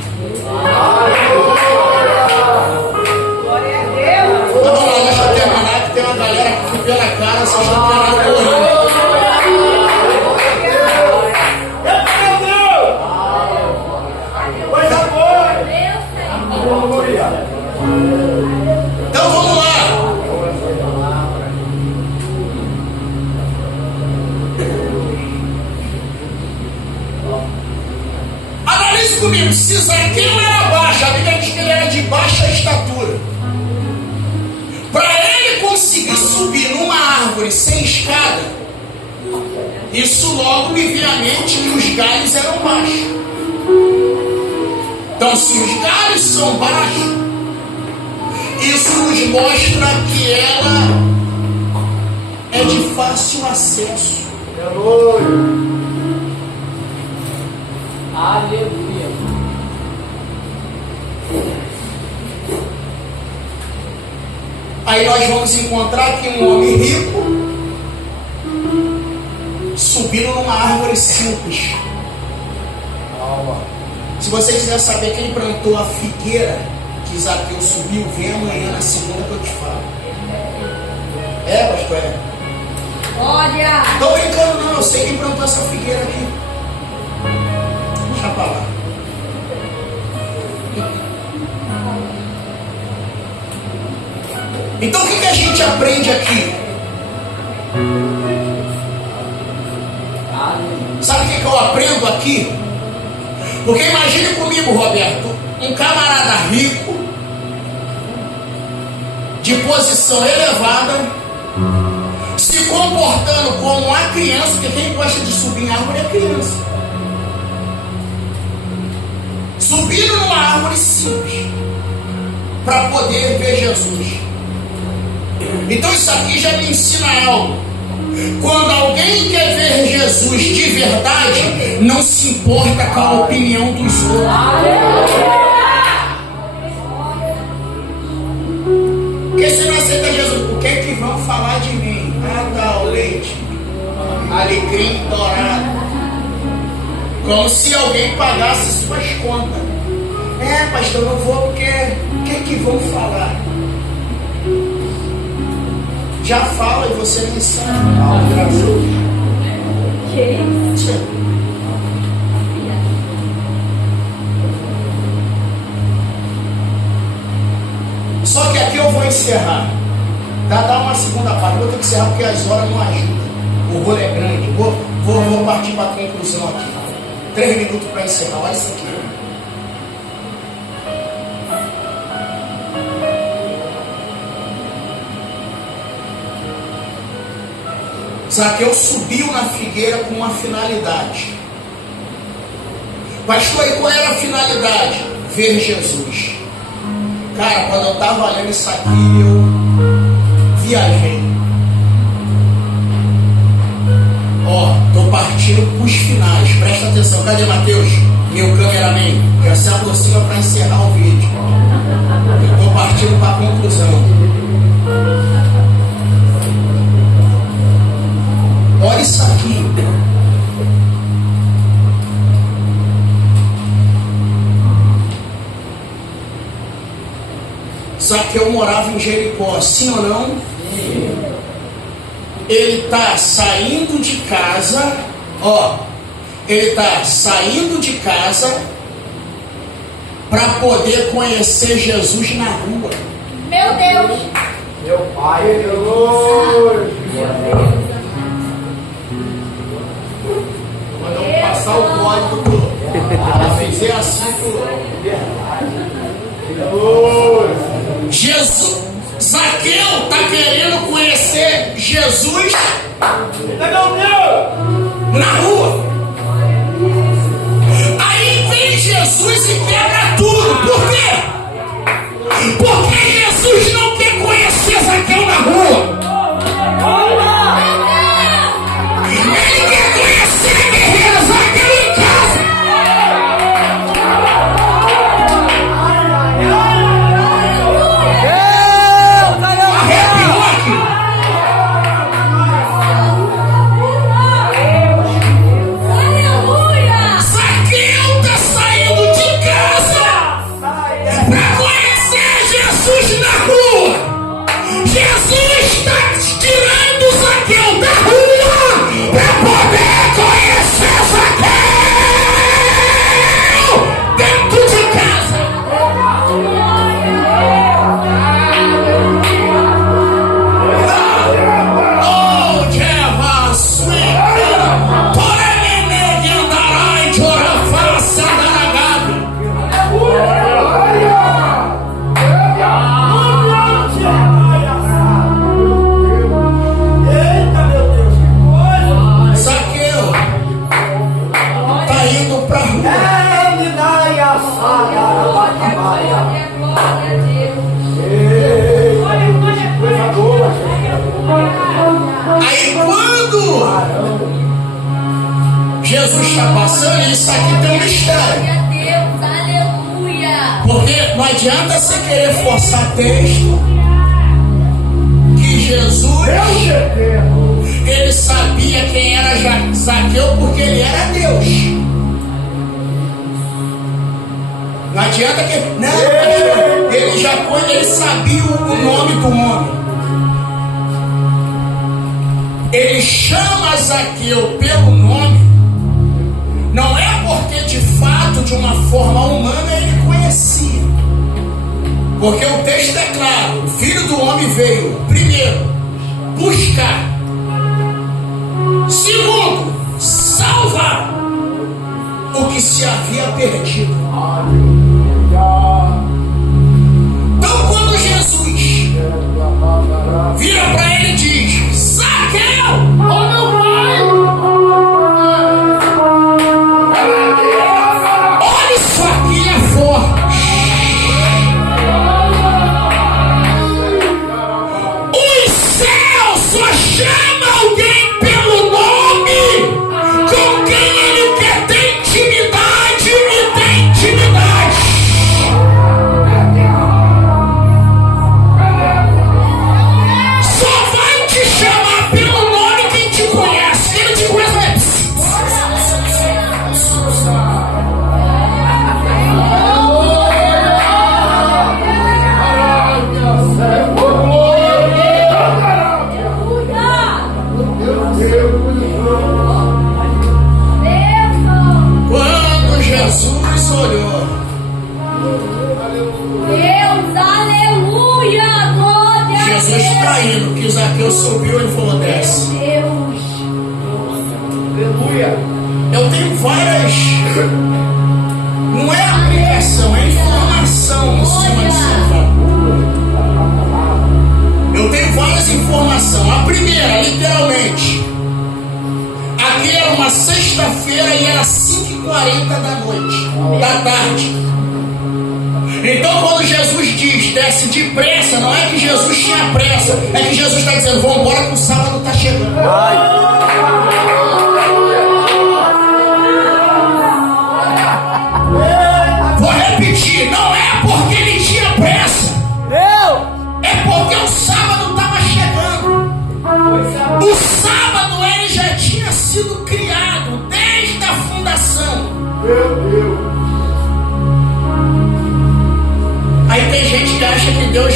Glória a Deus. Vamos lá, deixa eu terminar, que tem uma galera que pela cara, vocês estão correndo. Então vamos lá. Analise comigo. Se Zaqueu era baixo, a Bíblia diz que ele era de baixa estatura. Para ele conseguir subir numa árvore sem escada, isso logo me veio à mente que os galhos eram baixos. Então, se os galhos são baixos, isso nos mostra que ela é de fácil acesso. Aleluia. Aí nós vamos encontrar aqui um homem rico subindo numa árvore simples. Se você quiser saber quem plantou a figueira que Zaqueu subiu, vem amanhã na segunda que eu te falo. É, pastor? É. Olha. Tô brincando não, eu sei quem plantou essa figueira aqui. Deixa pra lá. Então o que a gente aprende aqui? Sabe o que eu aprendo aqui? Porque imagine comigo, Roberto, um camarada rico, de posição elevada, se comportando como uma criança, porque quem gosta de subir em árvore é criança. Subindo numa árvore simples, para poder ver Jesus. Então isso aqui já me ensina algo. Quando alguém quer ver Jesus de verdade, não se importa com a opinião dos outros. Porque se não aceita Jesus, o que é que vão falar de mim? Ah, tá, o leite, alecrim dourado. Como se alguém pagasse suas contas. É, pastor, eu não vou porque o que é que vão falar? Já fala e você nem sabe. Só que aqui eu vou encerrar. Dá uma segunda parte. Vou ter que encerrar porque as horas não ajudam. O rolo é grande. Vou partir para a conclusão aqui. 3 minutos para encerrar. Olha isso aqui. Zaqueu subiu na figueira com uma finalidade. Pastor, e qual era a finalidade? Ver Jesus. Cara, quando eu estava lendo isso aqui, eu viajei. Ó, estou partindo para os finais. Presta atenção. Cadê Mateus? Meu cameraman. Já se aproxima para encerrar o vídeo. Eu estou partindo para a conclusão. Olha isso aqui. Zaqueu morava em Jericó, sim ou não? Sim. Ele está saindo de casa, ó. Ele está saindo de casa para poder conhecer Jesus na rua. Meu Deus. Meu Pai, Deus. Quando eu passo passar o código do. Se fizer assim, Jesus, Zaqueu está querendo conhecer Jesus na rua. Aí vem Jesus e quebra tudo. Por quê? Porque Jesus não quer conhecer Zaqueu na rua. Ele quer conhecer a guerreira Zaqueu em casa. Arrepiou aqui. Zaqueu está saindo de casa para conhecer Jesus na rua. Jesus está tirando Zaqueu da rua para poder conhecer Zaqueu dentro de casa. Oh, Jeva, Suena, Toremene, Yandarai, Jorafá, Sadaragabi. Zaqueu tá indo pra rua. Aí quando Jesus está passando, isso aqui tem uma história. Porque não adianta você querer forçar texto que Jesus, ele sabia quem era Zaqueu porque ele era Deus. Não adianta que. Não, ele já quando ele sabia o nome do homem. Ele chama Zaqueu pelo nome. Não é porque de fato, de uma forma humana, ele conhecia. Porque o texto é claro: o Filho do Homem veio, primeiro, buscar. Segundo, salvar o que se havia perdido. Então, quando Jesus vira para ele e diz: Zaqueu, ó meu pai, olha isso aqui é forte. Os céus só chamam alguém pelo nome com quem ele quer ter intimidade e tem intimidade. Só vai te chamar pelo nome quem te conhece. Quem não te conhece vai. Quando Jesus olhou, Jesus está indo, que Zaqueu subiu e falou: desce. Eu tenho várias. Não é aplicação, é informação em cima de São. Eu tenho várias informações. A primeira, literalmente, aqui era uma sexta-feira e era 5h40 da tarde. Então, quando Jesus diz desce depressa, não é que Jesus tinha pressa, é que Jesus está dizendo: vamos embora que o sábado está chegando. Vou repetir: não é porque ele tinha pressa, é porque o sábado estava chegando. O sábado ele já tinha sido criado desde a fundação. Aí tem gente que acha que Deus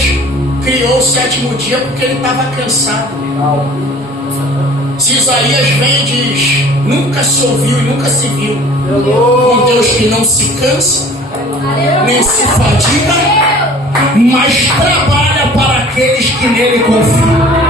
criou o sétimo dia porque ele estava cansado. Se Isaías vem e diz: nunca se ouviu e nunca se viu um Deus que não se cansa, nem se fadiga, mas trabalha para aqueles que nele confiam.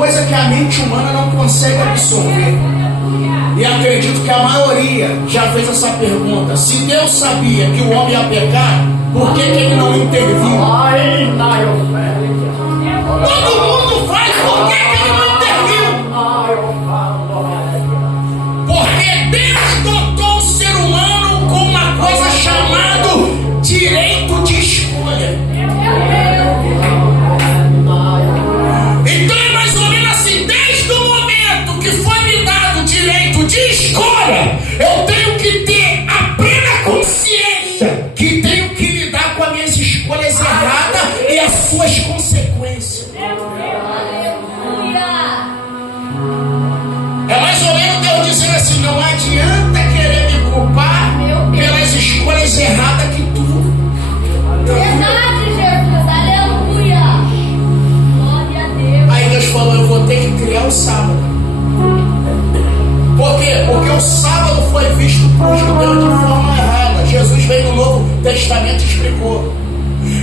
coisa que a mente humana não consegue absorver. E acredito que a maioria já fez essa pergunta. Se Deus sabia que o homem ia pecar, por que ele não interviu? Todo mundo faz, por que ele não interviu? Porque Deus dotou o ser humano com uma coisa chamada direito de escolha. Então é mais ou menos assim, desde o momento que foi me dado o direito de escolha, eu tenho que ter a plena consciência que tenho que lidar com as minhas escolhas erradas e as suas consequências. É mais ou menos Deus dizendo assim, não adianta querer me culpar pelas escolhas erradas que tu. Verdade, Jesus, aleluia. Glória a Deus. Aí Deus falou, eu vou ter que criar o sábado. Por quê? Porque o sábado foi visto por judeu de forma errada. Jesus veio no Novo Testamento e explicou.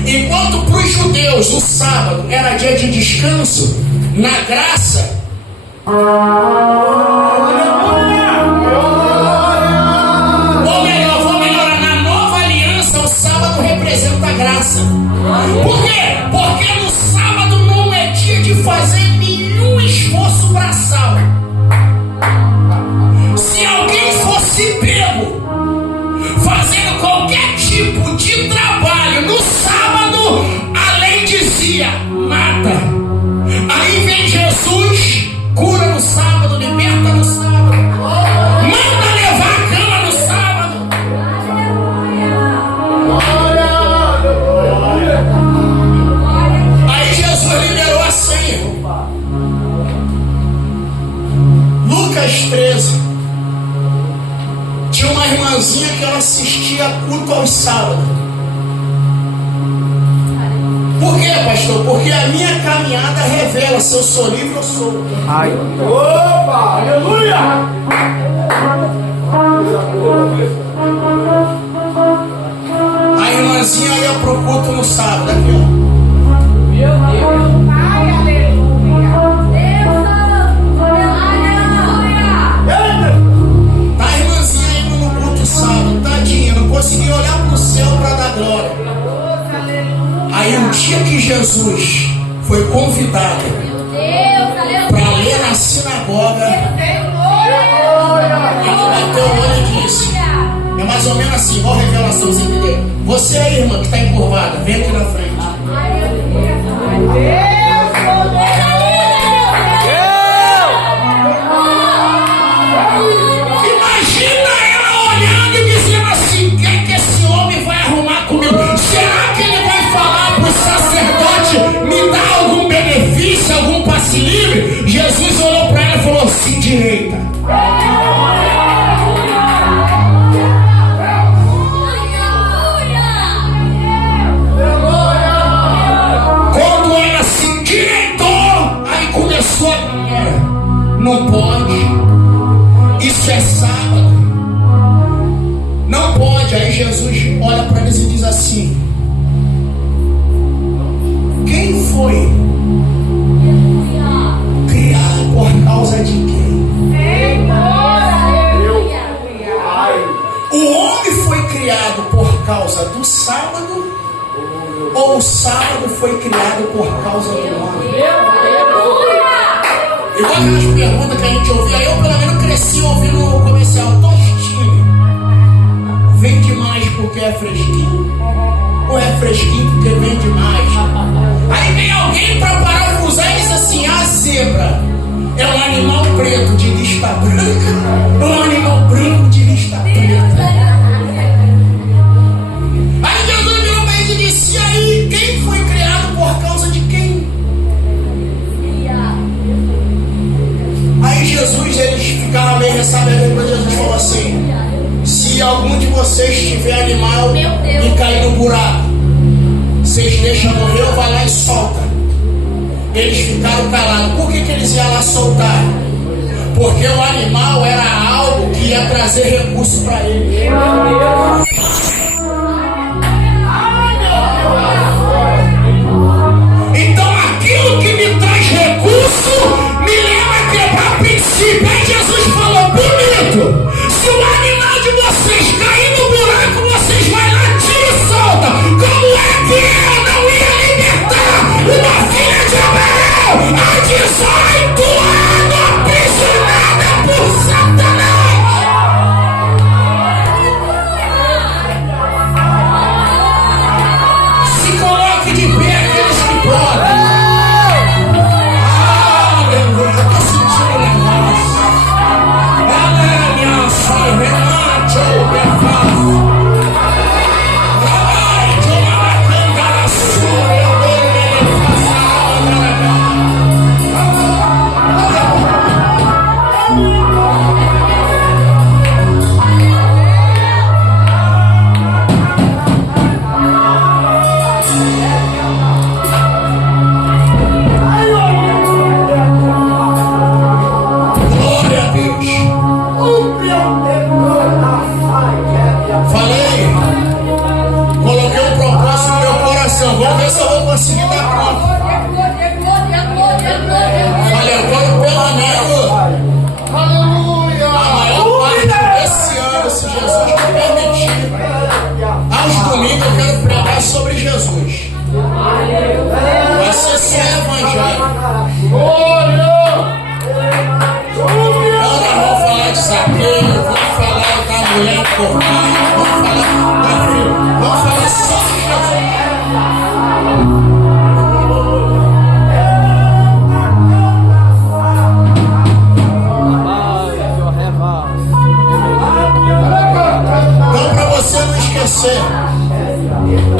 Enquanto para os judeus o sábado era dia de descanso, na graça, ou melhor, vou melhorar, na nova aliança o sábado representa a graça. Por quê? Porque no sábado não é dia de fazer nenhum esforço braçal. Se alguém fosse pego fazendo qualquer tipo de trabalho no sábado, a lei dizia, mata. Aí vem Jesus, cura no sábado, liberta no sábado, manda levar a cama no sábado. Aí Jesus liberou a senha. Lucas 13. Tinha uma irmãzinha que ela assistia culto aos sábados. Por quê, pastor? Porque a minha caminhada revela se eu sou livre ou solto. Ai. Opa! Aleluia! A irmãzinha ia pro culto no sábado, aqui ó. Meu Deus. Ai, aleluia. Deus, aleluia. Tá a irmãzinha indo no culto sábado, tadinha, não conseguia olhar pro céu para dar glória. Aí um dia que Jesus foi convidado para ler na sinagoga, ele bateu o olho e disse, é mais ou menos assim, olha a revelaçãozinha dele. Você aí, irmã, que está encurvada, vem aqui na frente. Imagina ela olhando e dizendo assim, o que é que esse homem vai arrumar comigo? Será que ele vai falar para o sacerdote, me dá algum benefício, algum passe livre? Jesus olhou para ela e falou, se endireita. Quando ela se endireitou, aí começou a galera, não pode, isso é sábado, não pode. Aí Jesus olha para eles e diz assim, quem foi criado por causa de quem? O homem foi criado por causa do sábado, ou o sábado foi criado por causa do homem? Igual aquelas perguntas que a gente ouvia, eu pelo menos cresci ouvindo o comercial, Tostine. Vende mais porque é fresquinho? Ou é fresquinho porque vende mais? Aí vem alguém para parafusar e diz assim, a zebra é um animal preto de lista branca, é um animal branco de lista preta. Aí Jesus virou para eles e disse, e aí, quem foi criado por causa de quem? Aí Jesus, eles ficaram meio ressabiados, depois Jesus falou assim, se algum de vocês tiver animal e cair no buraco, vocês deixam morrer ou vai lá e solta? Eles ficaram calados. Por que eles iam lá soltar? Porque o animal era algo que ia trazer recurso para eles. Então aquilo que me traz recurso você.